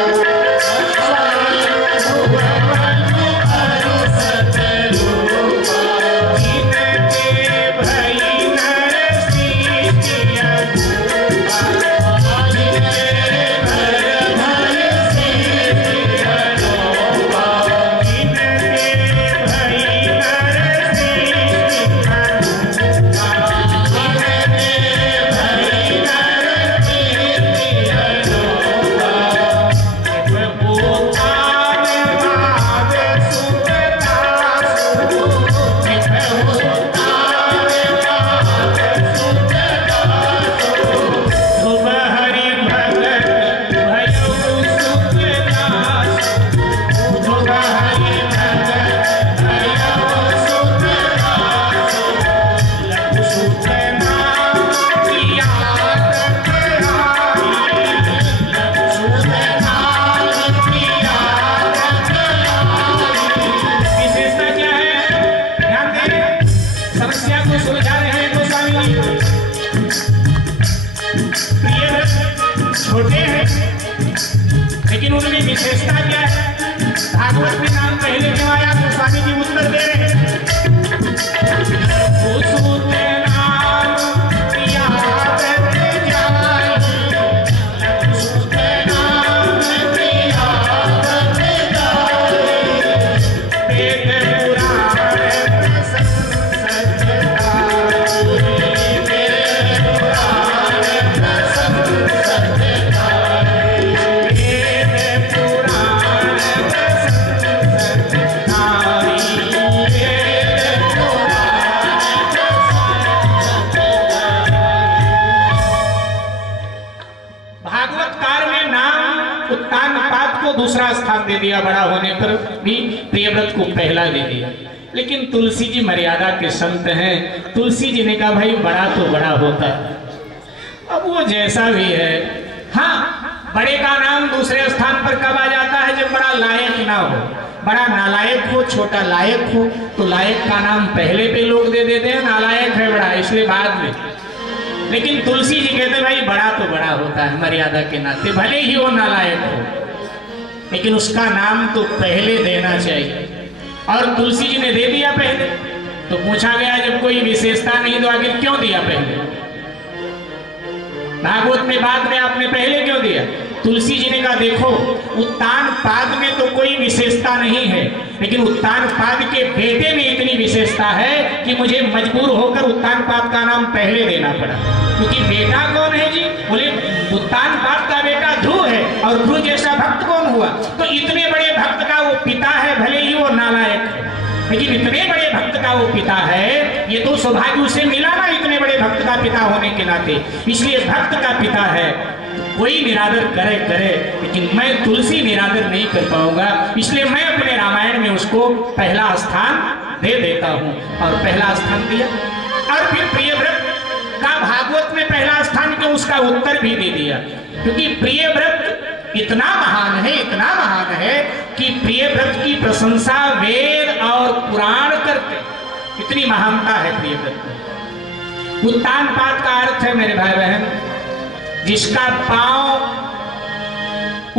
जिनके भई नर सीतिया रूपा। लेकिन उनमें विशेषता क्या है? भागवत में नाम पहले क्यों आया? तो स्वामी जी उत्तर दे रहे हैं। दूसरा स्थान दे दिया, बड़ा होने पर भी प्रियव्रत को पहला दे दिया। लेकिन तुलसी जी मर्यादा के संत हैं। तुलसी जी ने कहा भाई बड़ा तो बड़ा होता है, अब वो जैसा भी है। हाँ, बड़े का नाम दूसरे स्थान पर कब आ जाता है? जब बड़ा लायक ना हो, बड़ा नालायक हो, छोटा लायक हो, तो लायक का नाम पहले पे लोग दे देते हैं, नालायक है बड़ा इसलिए बाद में। लेकिन तुलसी जी कहते भाई बड़ा तो बड़ा होता है मर्यादा के नाते, भले ही वो नालायक हो, लेकिन उसका नाम तो पहले देना चाहिए। और तुलसी जी ने दे दिया पहले। तो पूछा गया जब कोई विशेषता नहीं तो आखिर क्यों दिया पहले? भागवत में बाद में आपने पहले क्यों दिया? तुलसी जी ने कहा देखो, उत्तान पाद में तो कोई विशेषता नहीं है, लेकिन उत्तान पाद के बेटे में इतनी विशेषता है कि मुझे मजबूर होकर उत्तान पाद का नाम पहले देना पड़ा। क्योंकि बेटा कौन है जी? बोले उत्तान पाद का बेटा ध्रुव है, और ध्रुव जैसा भक्त कौन हुआ? तो इतने बड़े भक्त का वो पिता है, भले ही वो नालायक है, लेकिन इतने बड़े भक्त का वो पिता है, ये तो सौभाग्य उसे मिला ना इतने बड़े भक्त का पिता होने के नाते। इसलिए भक्त का पिता है, कोई निरादर करे करे, लेकिन मैं तुलसी निरादर नहीं कर पाऊंगा, इसलिए मैं अपने रामायण में उसको पहला स्थान दे देता हूं। और पहला स्थान दिया। और फिर प्रियव्रत का भागवत में पहला स्थान क्यों, उसका उत्तर भी दे दिया। क्योंकि प्रियव्रत इतना महान है, इतना महान है कि प्रियव्रत की प्रशंसा वेद और पुराण करते, इतनी महानता है प्रियव्रत। उत्तान पाद का अर्थ है मेरे भाई बहन, जिसका पांव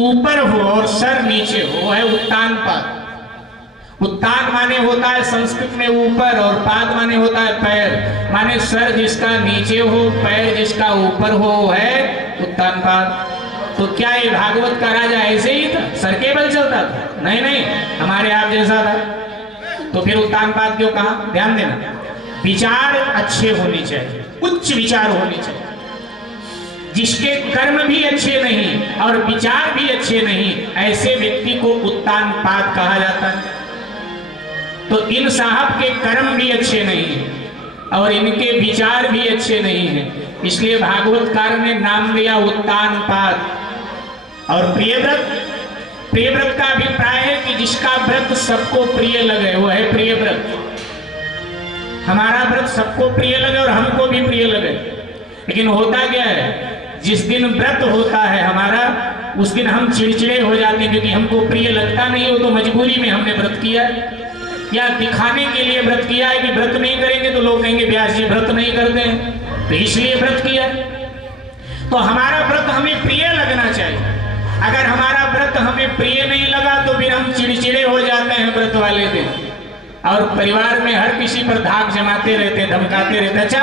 ऊपर हो और सर नीचे हो, है उत्तान पाद। उत्तान माने होता है संस्कृत में ऊपर, और पाद माने होता है पैर, माने सर जिसका नीचे हो, पैर जिसका ऊपर हो, है उत्तान पाद। तो क्या ये भागवत का राजा ऐसे ही था, सर के बल चलता था? नहीं नहीं, हमारे आप जैसा था। तो फिर उत्तान पाद क्यों कहा? ध्यान देना, विचार अच्छे होने चाहिए, उच्च विचार होने चाहिए। जिसके कर्म भी अच्छे नहीं और विचार भी अच्छे नहीं, ऐसे व्यक्ति को उत्तान पाद कहा जाता है। तो इन साहब के कर्म भी अच्छे नहीं है और इनके विचार भी अच्छे नहीं है, इसलिए भागवतकार ने नाम दिया उत्तान पाद। और प्रियव्रत का अभिप्राय है कि जिसका व्रत सबको प्रिय लगे, वो है प्रियव्रत। हमारा व्रत सबको प्रिय लगे और हमको भी प्रिय लगे, लेकिन होता क्या है, जिस दिन व्रत होता है हमारा, उस दिन हम चिड़चिड़े हो जाते हैं, क्योंकि हमको प्रिय लगता नहीं हो, तो मजबूरी में हमने व्रत किया या दिखाने के लिए व्रत किया है कि व्रत नहीं करेंगे तो लोग कहेंगे व्यास जी व्रत नहीं करते हैं, तो इसलिए व्रत किया। तो हमारा व्रत हमें प्रिय लगना चाहिए। अगर हमारा व्रत हमें प्रिय नहीं लगा तो फिर हम चिड़चिड़े हो जाते हैं व्रत वाले दिन, और परिवार में हर किसी पर धाक जमाते रहते, धमकाते रहते। अच्छा,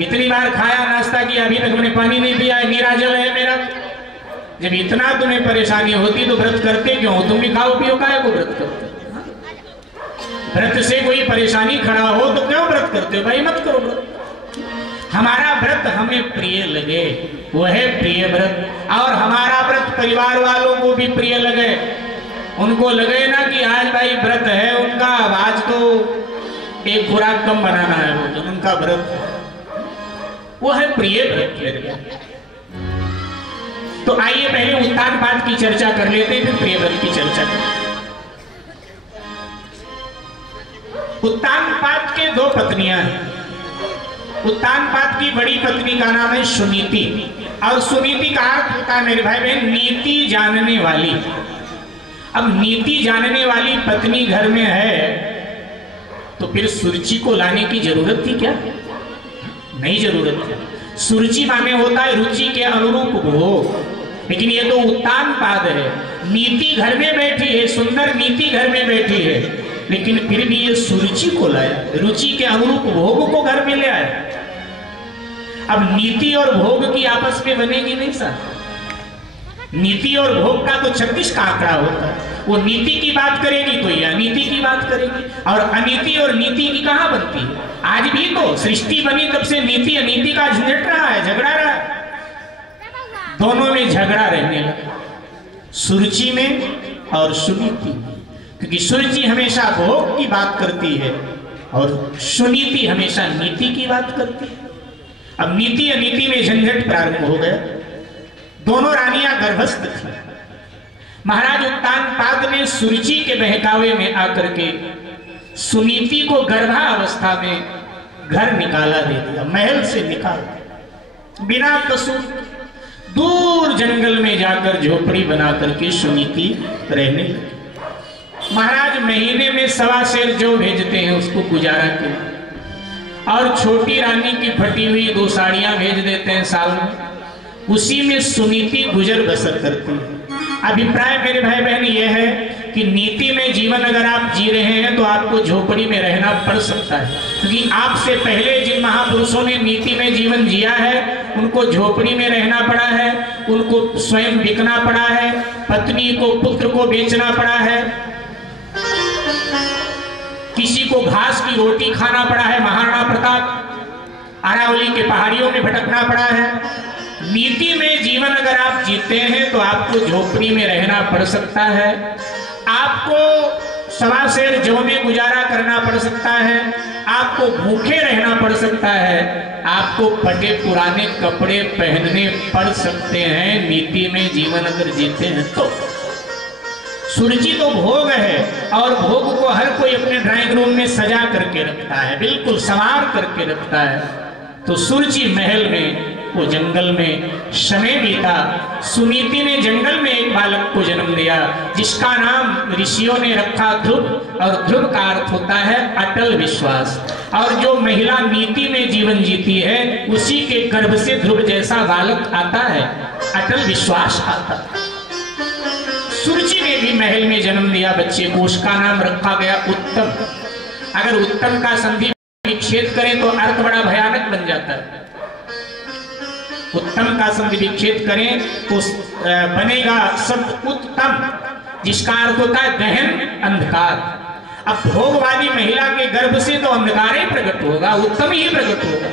इतनी बार खाया नाश्ता किया, अभी तक मैंने पानी नहीं पिया, नीरा जल है मेरा। जब इतना तुम्हें परेशानी होती तो व्रत करते क्यों हो? तुम भी खाओ पियो, काहे को व्रत करते? व्रत से कोई परेशानी खड़ा हो तो क्यों व्रत करते हो? भाई मत करो व्रत। हमारा व्रत हमें प्रिय लगे, वो है प्रिय व्रत। और हमारा व्रत परिवार वालों को भी प्रिय लगे, उनको लगे ना कि आज भाई व्रत है उनका, आज तो एक खुराक कम बनाना है, वो तो उनका व्रत, वो है प्रिय व्रत। तो आइए पहले उत्तान पाद की चर्चा कर लेते हैं, फिर प्रिय व्रत की चर्चा करें। उत्तान पाद के दो पत्नियां हैं। उत्तान पाद की बड़ी पत्नी का नाम है सुनीति, और सुनीति का अर्थ होता है मेरे भाई बहन नीति जानने वाली। अब नीति जानने वाली पत्नी घर में है तो फिर सुरुचि को लाने की जरूरत थी क्या? नहीं जरूरत थी। सुरुचि माने होता है रुचि के अनुरूप भोग, लेकिन ये तो उत्तान पाद है। नीति घर में बैठी है, सुंदर नीति घर में बैठी है, लेकिन फिर भी ये सुरुचि को लाया, रुचि के अनुरूप भोग को घर में ले आया। अब नीति और भोग की आपस में बनेगी नहीं साहब। नीति और भोग का तो 36 का आंकड़ा होता है। वो नीति की बात करेगी तो ये अनीति की बात करेगी, और अनीति और नीति की कहां बनती है? आज भी तो सृष्टि बनी तब से नीति अनीति का झंझट रहा है, झगड़ा रहा है, दोनों में झगड़ा रहने लगा, सुरुचि में और सुनीति में। क्योंकि सुरुचि हमेशा भोग की बात करती है और सुनीति हमेशा नीति की बात करती है। अब नीति अनीति में झंझट प्रारंभ हो गया। दोनों रानियां गर्भस्थ थी। महाराज उत्तानपाद ने सुरुचि के बहकावे में आकर के सुनीति को गर्भावस्था में घर निकाला दे दिया, महल से निकाल दिया। बिना कसूर दूर जंगल में जाकर झोपड़ी बना करके सुनीति रहने लगी। महाराज महीने में 1.25 सेर जो भेजते हैं उसको गुजारा के, और छोटी रानी की फटी हुई 2 साड़ियां भेज देते हैं साल में, उसी में सुनीति गुजर बसर करती है। अभिप्राय मेरे भाई बहन यह है कि नीति में जीवन अगर आप जी रहे हैं तो आपको झोपड़ी में रहना पड़ सकता है, क्योंकि आपसे पहले जिन महापुरुषों ने नीति में जीवन जिया है उनको झोपड़ी में रहना पड़ा है, उनको स्वयं बिकना पड़ा है, पत्नी को पुत्र को बेचना पड़ा है, किसी को घास की रोटी खाना पड़ा है, महाराणा प्रताप अरावली के पहाड़ियों में भटकना पड़ा है। नीति में जीवन अगर आप जीते हैं तो आपको झोपड़ी में रहना पड़ सकता है, आपको 1.25 सेर जौ में गुजारा करना पड़ सकता है, आपको भूखे रहना पड़ सकता है, आपको फटे पुराने कपड़े पहनने पड़ सकते हैं नीति में जीवन अगर जीते हैं तो। सुरुचि तो भोग है, और भोग को हर कोई अपने ड्राइंग रूम में सजा करके रखता है, बिल्कुल संवार करके रखता है। तो सुरुचि महल में, वो जंगल में समय बीता। सुनीति ने जंगल में एक बालक को जन्म दिया जिसका नाम ऋषियों ने रखा ध्रुव, और ध्रुव का अर्थ होता है अटल विश्वास। और जो महिला नीति में जीवन जीती है उसी के गर्भ से ध्रुव जैसा बालक आता है, अटल विश्वास आता है। सुरुचि ने भी महल में जन्म दिया बच्चे को, उसका नाम रखा गया उत्तम। अगर उत्तम का संधि विच्छेद करें तो अर्थ बड़ा भयानक बन जाता है। उत्तम का संधि विच्छेद करें तो बनेगा शब्द उत्तम, जिसका अर्थ होता है गहन अंधकार। अब भोगवादी महिला के गर्भ से तो अंधकार ही प्रकट होगा, उत्तम ही प्रकट होगा।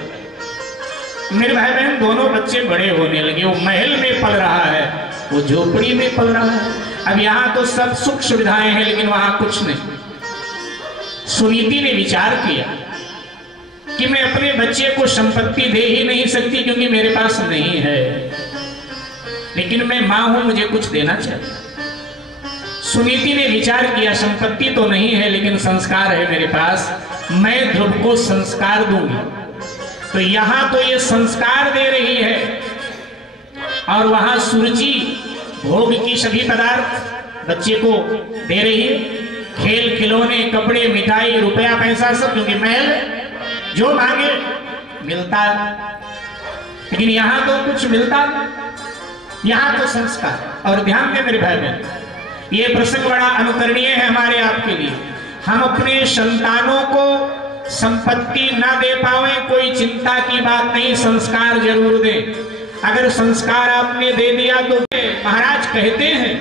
मेरे भाई बहन दोनों बच्चे बड़े होने लगे, वो महल में पल रहा है, वो झोपड़ी में पल रहा है। अब यहाँ तो सब सुख सुविधाएं हैं लेकिन वहां कुछ नहीं। सुनीति ने विचार किया कि मैं अपने बच्चे को संपत्ति दे ही नहीं सकती क्योंकि मेरे पास नहीं है, लेकिन मैं मां हूं, मुझे कुछ देना चाहिए। सुनीति ने विचार किया संपत्ति तो नहीं है लेकिन संस्कार है मेरे पास, मैं ध्रुव को संस्कार दूंगी। तो यहां तो ये संस्कार दे रही है और वहां सुरुचि भोग की सभी पदार्थ बच्चे को दे रही है, खेल खिलौने कपड़े मिठाई रुपया पैसा सब, क्योंकि महल जो मांगे मिलता है। लेकिन यहां तो कुछ मिलता नहीं, यहां तो संस्कार। और ध्यान दें मेरे भाई बहन, ये प्रसंग बड़ा अनुकरणीय है हमारे आपके लिए। हम अपने संतानों को संपत्ति ना दे पावे कोई चिंता की बात नहीं, संस्कार जरूर दें। अगर संस्कार आपने दे दिया तो महाराज कहते हैं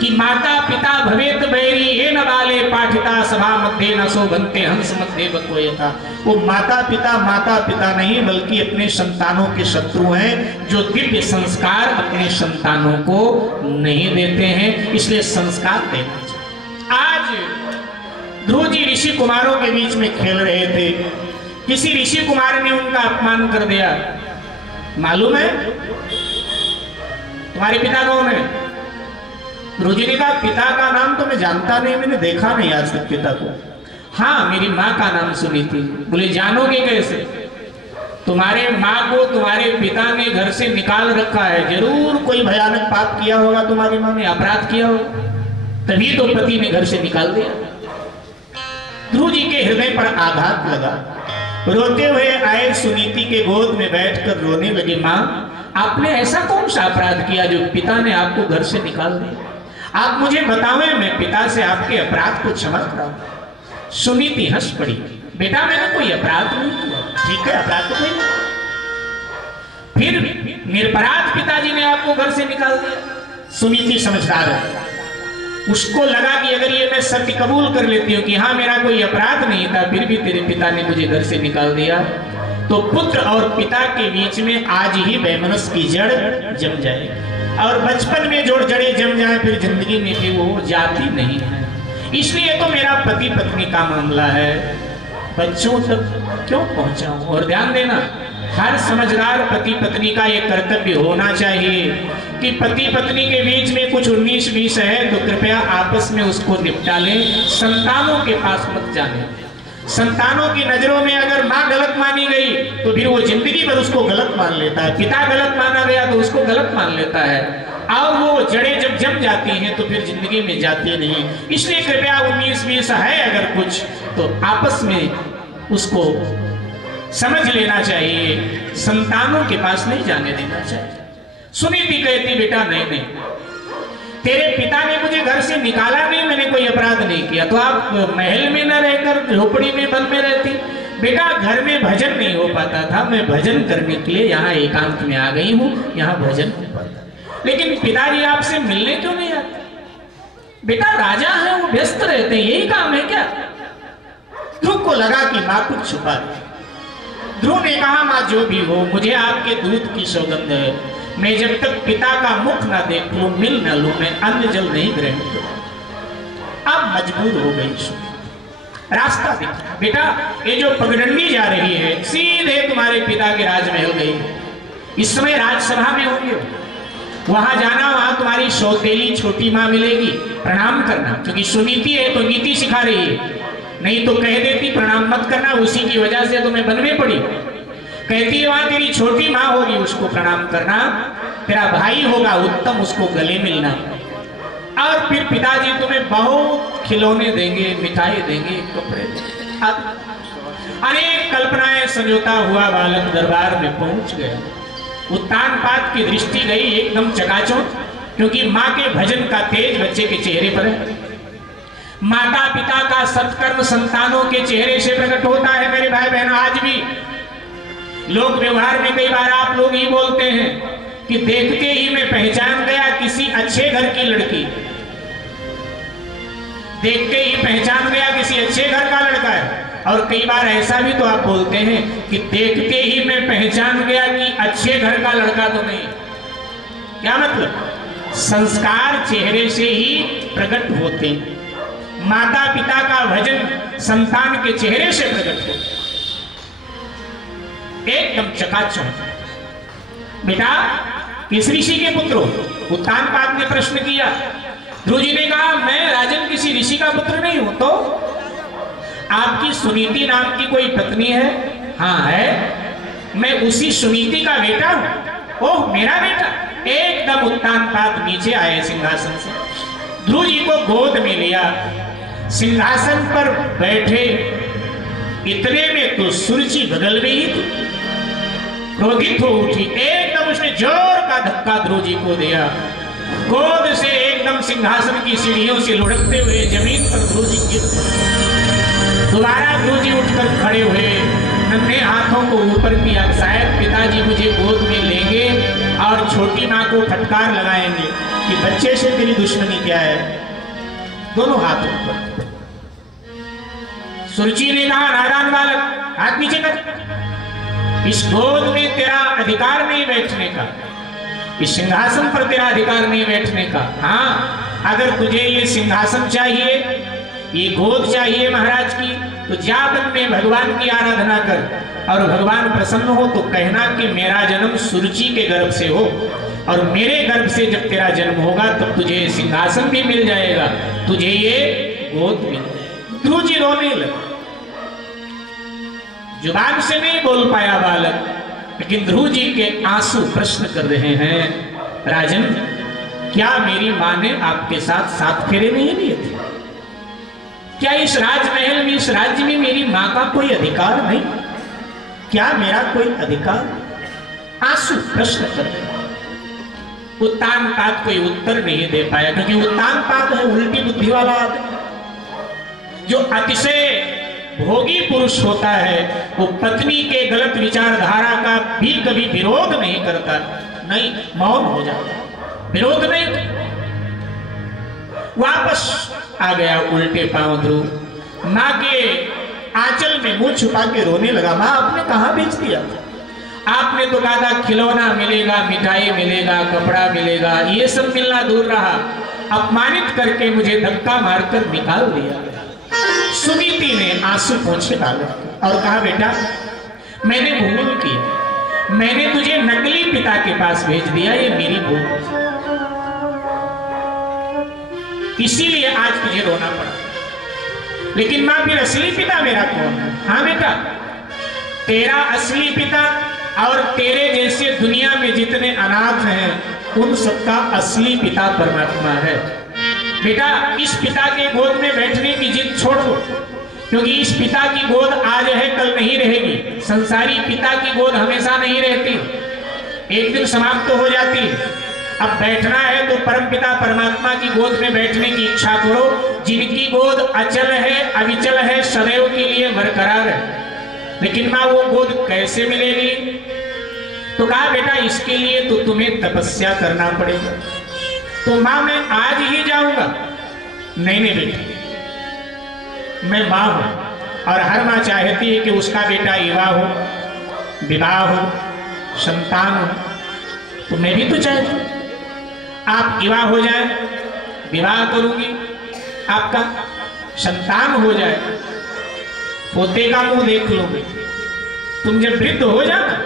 कि माता पिता भवेत बैरी ये न बाले पाठिता सभा मध्य न सो बनते हंस मध्य बकोयता। वो माता पिता नहीं बल्कि अपने संतानों के शत्रु हैं जो दिव्य संस्कार अपने संतानों को नहीं देते हैं, इसलिए संस्कार देना चाहिए। आज ध्रुव जी ऋषि कुमारों के बीच में खेल रहे थे, किसी ऋषि कुमार ने उनका अपमान कर दिया। मालूम है तुम्हारे पिता कौन है? ध्रुव जी ने कहा पिता का नाम तो मैं जानता नहीं, मैंने देखा नहीं आज तक पिता को। हाँ मेरी माँ का नाम सुनी थी। बोले जानोगे कैसे? तुम्हारे माँ को तुम्हारे पिता ने घर से निकाल रखा है, जरूर कोई भयानक पाप किया होगा, तुम्हारी माँ ने अपराध किया होगा, तभी तो पति ने घर से निकाल दिया। ध्रुव जी के हृदय पर आघात लगा, रोते हुए आए सुनीति के गोद में बैठकर रोने लगे। माँ आपने ऐसा कौन सा अपराध किया जो पिता ने आपको घर से निकाल दिया? आप मुझे बतावें, मैं पिता से आपके अपराध को क्षमा कराऊं। सुनीति हंस पड़ी, बेटा मैंने कोई अपराध नहीं किया। ठीक है, अपराध तो नहीं। फिर निरपराध पिताजी ने आपको घर से निकाल दिया। सुनीति समझदार है, उसको लगा कि अगर ये मैं सत्य कबूल कर लेती हूँ कि हाँ मेरा कोई अपराध नहीं था, फिर भी तेरे पिता ने मुझे घर से निकाल दिया, तो पुत्र और पिता के बीच में आज ही वैमनस्य की जड़ जम जाए। और बचपन में जो जड़ें जम जाए फिर जिंदगी में भी वो जाती नहीं है। इसलिए तो मेरा पति पत्नी का मामला है, बच्चों तक क्यों पहुंचाऊं। और ध्यान देना, हर समझदार पति पत्नी का ये कर्तव्य होना चाहिए कि पति पत्नी के बीच में कुछ 19-20 है तो कृपया आपस में उसको निपटा लें, संतानों के पास मत जाने। संतानों की नजरों में अगर माँ गलत मानी गई तो फिर वो जिंदगी भर उसको गलत मान लेता है, पिता गलत माना गया तो उसको गलत मान लेता है, और वो जड़ें जब जम जाती हैं तो फिर जिंदगी में जाती नहीं। इसलिए कृपया 19-20 है अगर कुछ तो आपस में उसको समझ लेना चाहिए, संतानों के पास नहीं जाने देना चाहिए। सुनीति कहती बेटा नहीं नहीं, तेरे पिता ने मुझे घर से निकाला नहीं, मैंने कोई अपराध नहीं किया, तो आप महल में न रहकर झोपड़ी में बंद में रहती। बेटा घर में भजन नहीं हो पाता था, मैं भजन करने के लिए यहाँ एकांत में आ गई हूँ, यहाँ भजन हो पाता। लेकिन पिताजी आपसे मिलने क्यों नहीं आते? बेटा राजा है, वो व्यस्त रहते हैं, यही काम है क्या? ध्रुव को लगा कि माँ कुछ छुपा रही। ध्रुव ने कहा माँ जो भी हो, मुझे आपके दूध की सौगंध है, मैं जब तक पिता का मुख ना देख लूं, मिल ना लूं, मैं अन्न जल नहीं ग्रहण करूं। अब मजबूर हो गई सुनीति। रास्ता दिखा, बेटा ये जो पगडंडी जा रही है सीधे तुम्हारे पिता के राजमहल गई। इस समय राजसभा में होंगे, वहां जाना, वहां तुम्हारी सौतेली छोटी माँ मिलेगी, प्रणाम करना, क्योंकि सुनीति है तो नीति सिखा रही है, नहीं तो कह देती प्रणाम मत करना, उसी की वजह से तुम्हें बनवे पड़ी। कहती है वहां तेरी छोटी माँ होगी, उसको प्रणाम करना, तेरा भाई होगा उत्तम, उसको गले मिलना, और फिर पिताजी तुम्हें बहुत खिलौने देंगे, मिठाई देंगे, कपड़े देंगे। अब अनेक कल्पनाएं संजोता हुआ बालक दरबार में पहुंच गया। उत्तान पात की दृष्टि गई एकदम चकाचौंध, क्योंकि माँ के भजन का तेज बच्चे के चेहरे पर है। माता पिता का सत्कर्म संतानों के चेहरे से प्रकट होता है। मेरे भाई बहन, आज भी लोक व्यवहार में कई बार आप लोग ही बोलते हैं कि देखते ही मैं पहचान गया किसी अच्छे घर की लड़की, देखते ही पहचान गया किसी अच्छे घर का लड़का है। और कई बार ऐसा भी तो आप बोलते हैं कि देखते ही मैं पहचान गया कि अच्छे घर का लड़का तो नहीं। क्या मतलब? संस्कार चेहरे से ही प्रकट होते हैं। माता पिता का भजन संतान के चेहरे से प्रकट होता है, एकदम चकाचौंध। बेटा किस ऋषि के पुत्र हो? उत्तानपाद ने प्रश्न किया। ध्रुव जी ने कहा मैं राजन किसी ऋषि का पुत्र नहीं हूं। तो आपकी सुनीति नाम की कोई पत्नी है? हाँ है, मैं उसी सुनीति का बेटा हूं। ओह मेरा बेटा। एकदम उत्तानपाद नीचे आए सिंहासन से, ध्रुव जी को गोद में लिया, सिंहासन पर बैठे। इतने में तो सुरुचि बदल गई थी, क्रोधित हो उठी, एकदम उसने जोर का धक्का ध्रुव जी को दिया। गोद से एकदम सिंहासन की सीढ़ियों से लुढ़कते हुए जमीन पर ध्रुव जी गिर पड़े। दोबारा ध्रुव जी उठकर खड़े हुए, नन्हे हाथों को ऊपर किया, शायद पिताजी मुझे गोद में लेंगे और छोटी माँ को फटकार लगाएंगे कि बच्चे से तेरी दुश्मनी क्या है। दोनों हाथ ऊपर। सुरुचि ने कहा नादान बालक हाथ नीचे कर, इस गोद में तेरा अधिकार नहीं बैठने का, इस सिंहासन पर तेरा अधिकार नहीं बैठने का। हाँ अगर तुझे ये सिंहासन चाहिए, ये गोद चाहिए महाराज की, तो जा वन में भगवान की आराधना कर, और भगवान प्रसन्न हो तो कहना कि मेरा जन्म सुरुचि के गर्भ से हो, और मेरे गर्भ से जब तेरा जन्म होगा तब तुझे सिंहासन भी मिल जाएगा, तुझे ये गोद मिल जाएगी। ध्रुव जी रोने लगे। जुबान से नहीं बोल पाया बालक, लेकिन ध्रुव जी के आंसू प्रश्न कर रहे हैं, राजन क्या मेरी माँ ने आपके साथ 7 फेरे नहीं लिए थे? क्या इस राजमहल में, इस राज्य में मेरी माँ का कोई अधिकार नहीं? क्या मेरा कोई अधिकार? आंसू प्रश्न कर रहे हैं। उत्तानपाद कोई उत्तर नहीं दे पाया, क्योंकि उत्तानपाद है उल्टी बुद्धि वाला आदमी। जो अतिशय भोगी पुरुष होता है वो पत्नी के गलत विचारधारा का भी कभी विरोध नहीं करता, नहीं, मौन हो जाता, विरोध नहीं। वापस आ गया उल्टे पांव ध्रुव, मां के आंचल में मुंह छुपा के रोने लगा। मां, आपने कहां भेज दिया? आपने तो कहा था खिलौना मिलेगा, मिठाई मिलेगा, कपड़ा मिलेगा, ये सब मिलना दूर रहा, अपमानित करके मुझे धक्का मारकर निकाल दिया। सुनीति ने आंसू पोंछे डाले और कहा, बेटा मैंने भूल की, मैंने तुझे नकली पिता के पास भेज दिया, ये मेरी भूल, इसीलिए आज तुझे रोना पड़ा। लेकिन मां, फिर असली पिता मेरा कौन है? हाँ बेटा, तेरा असली पिता और तेरे जैसे दुनिया में जितने अनाथ हैं उन सबका असली पिता परमात्मा है। बेटा, इस पिता के गोद में बैठने की जिद छोड़ दो, क्योंकि इस पिता की गोद आज है कल नहीं रहेगी। संसारी पिता की गोद हमेशा नहीं रहती, एक दिन समाप्त तो हो जाती है। अब बैठना है तो परमपिता परमात्मा की गोद में बैठने की इच्छा करो, जिनकी गोद अचल है, अविचल है, सदैव के लिए बरकरार है। लेकिन मां, वो गोद कैसे मिलेगी? तो कहा, बेटा इसके लिए तो तुम्हें तपस्या करना पड़ेगा। तो मां, मैं आज ही जाऊंगा। नहीं नहीं बेटी, मैं मां हूं और हर मां चाहती है कि उसका बेटा युवा हो, विवाह हो, संतान हो। तो मैं भी तो चाहती हूं आप युवा हो जाए, विवाह करूंगी, आपका संतान हो जाए, पोते का मुंह देख लूंगी, तुम जब वृद्ध हो जाना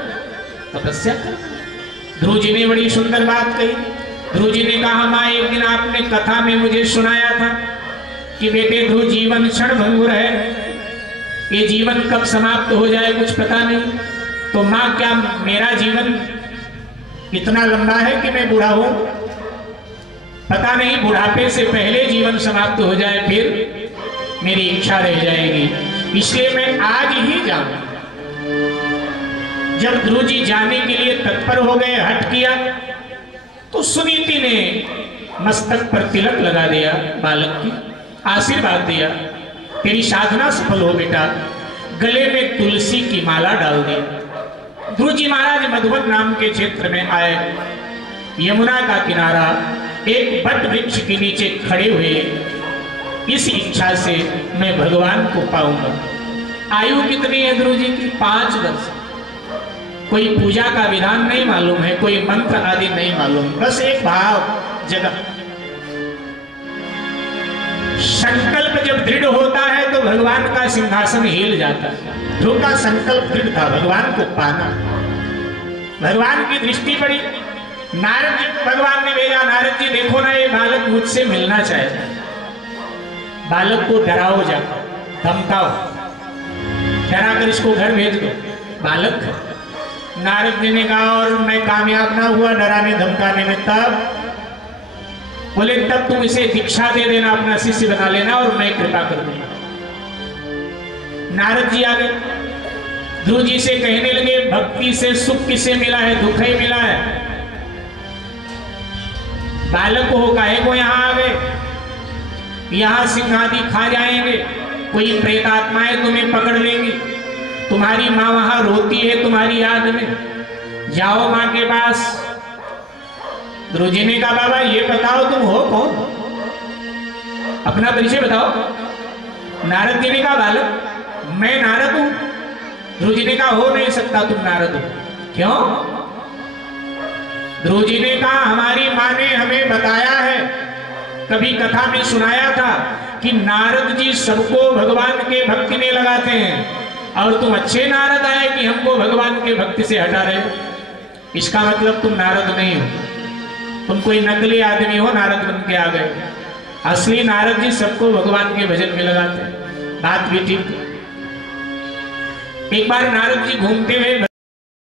तपस्या कर। ध्रुव जी ने बड़ी सुंदर बात कही। ध्रुव जी ने कहा, मां, एक दिन आपने कथा में मुझे सुनाया था कि बेटे ध्रुव, जीवन क्षण भंगुर है, ये जीवन कब समाप्त हो जाए कुछ पता नहीं। तो मां, क्या मेरा जीवन इतना लंबा है कि मैं बूढ़ा हूं? पता नहीं, बुढ़ापे से पहले जीवन समाप्त हो जाए, फिर मेरी इच्छा रह जाएगी, इसलिए मैं आज ही जाऊंगा। जब ध्रुव जी जाने के लिए तत्पर हो गए, हट किया, तो सुनीति ने मस्तक पर तिलक लगा दिया, बालक की आशीर्वाद दिया, तेरी साधना सफल हो बेटा। गले में तुलसी की माला डाल दी। ध्रुव जी महाराज मधुबन नाम के क्षेत्र में आए, यमुना का किनारा, एक बट वृक्ष के नीचे खड़े हुए, इस इच्छा से मैं भगवान को पाऊंगा। आयु कितनी है ध्रुव जी की? 5 वर्ष। कोई पूजा का विधान नहीं मालूम है, कोई मंत्र आदि नहीं मालूम, बस एक भाव जगा। संकल्प जब दृढ़ होता है तो भगवान का सिंहासन हिल जाता है। ध्रुव का संकल्प दृढ़ था, भगवान को पाना। भगवान की दृष्टि पड़ी, नारद जी भगवान ने भेजा, नारद जी देखो ना, ये बालक मुझसे मिलना चाहता है, बालक को डराओ, जाकर धमकाओ, डराकर इसको घर भेज दो। बालक, नारद जी ने कहा, और मैं कामयाब ना हुआ डराने धमकाने में, तब बोले तब तुम इसे दीक्षा दे देना, अपना शिष्य बना लेना और मैं कृपा कर दूंगा। नारद जी आ गए, ध्रुव जी से कहने लगे, भक्ति से सुख किसे मिला है? दुख ही मिला है। बालक को काहे को यहाँ आ गए? यहाँ सिंह आदि खा जाएंगे, कोई प्रेत आत्माएं तुम्हें पकड़ लेंगी, तुम्हारी माँ वहां रोती है तुम्हारी याद में, जाओ माँ के पास। ध्रुव जी ने कहा, बाबा ये बताओ तुम हो कौन, अपना परिचय बताओ। नारद जी ने कहा, बालक मैं नारद हूं। ध्रुव जी ने कहा, हो नहीं सकता तुम नारद हो। क्यों? ध्रुव जी ने कहा, हमारी माँ ने हमें बताया है, कभी कथा में सुनाया था कि नारद जी सबको भगवान के भक्ति में लगाते हैं, और तुम अच्छे नारद आए कि हमको भगवान के भक्ति से हटा रहे हो। इसका मतलब तुम नारद नहीं हो, तुम कोई नकली आदमी हो, नारद बन के आ गए। असली नारद जी सबको भगवान के भजन में लगाते हैं। बात भी ठीक। एक बार नारद जी घूमते हुए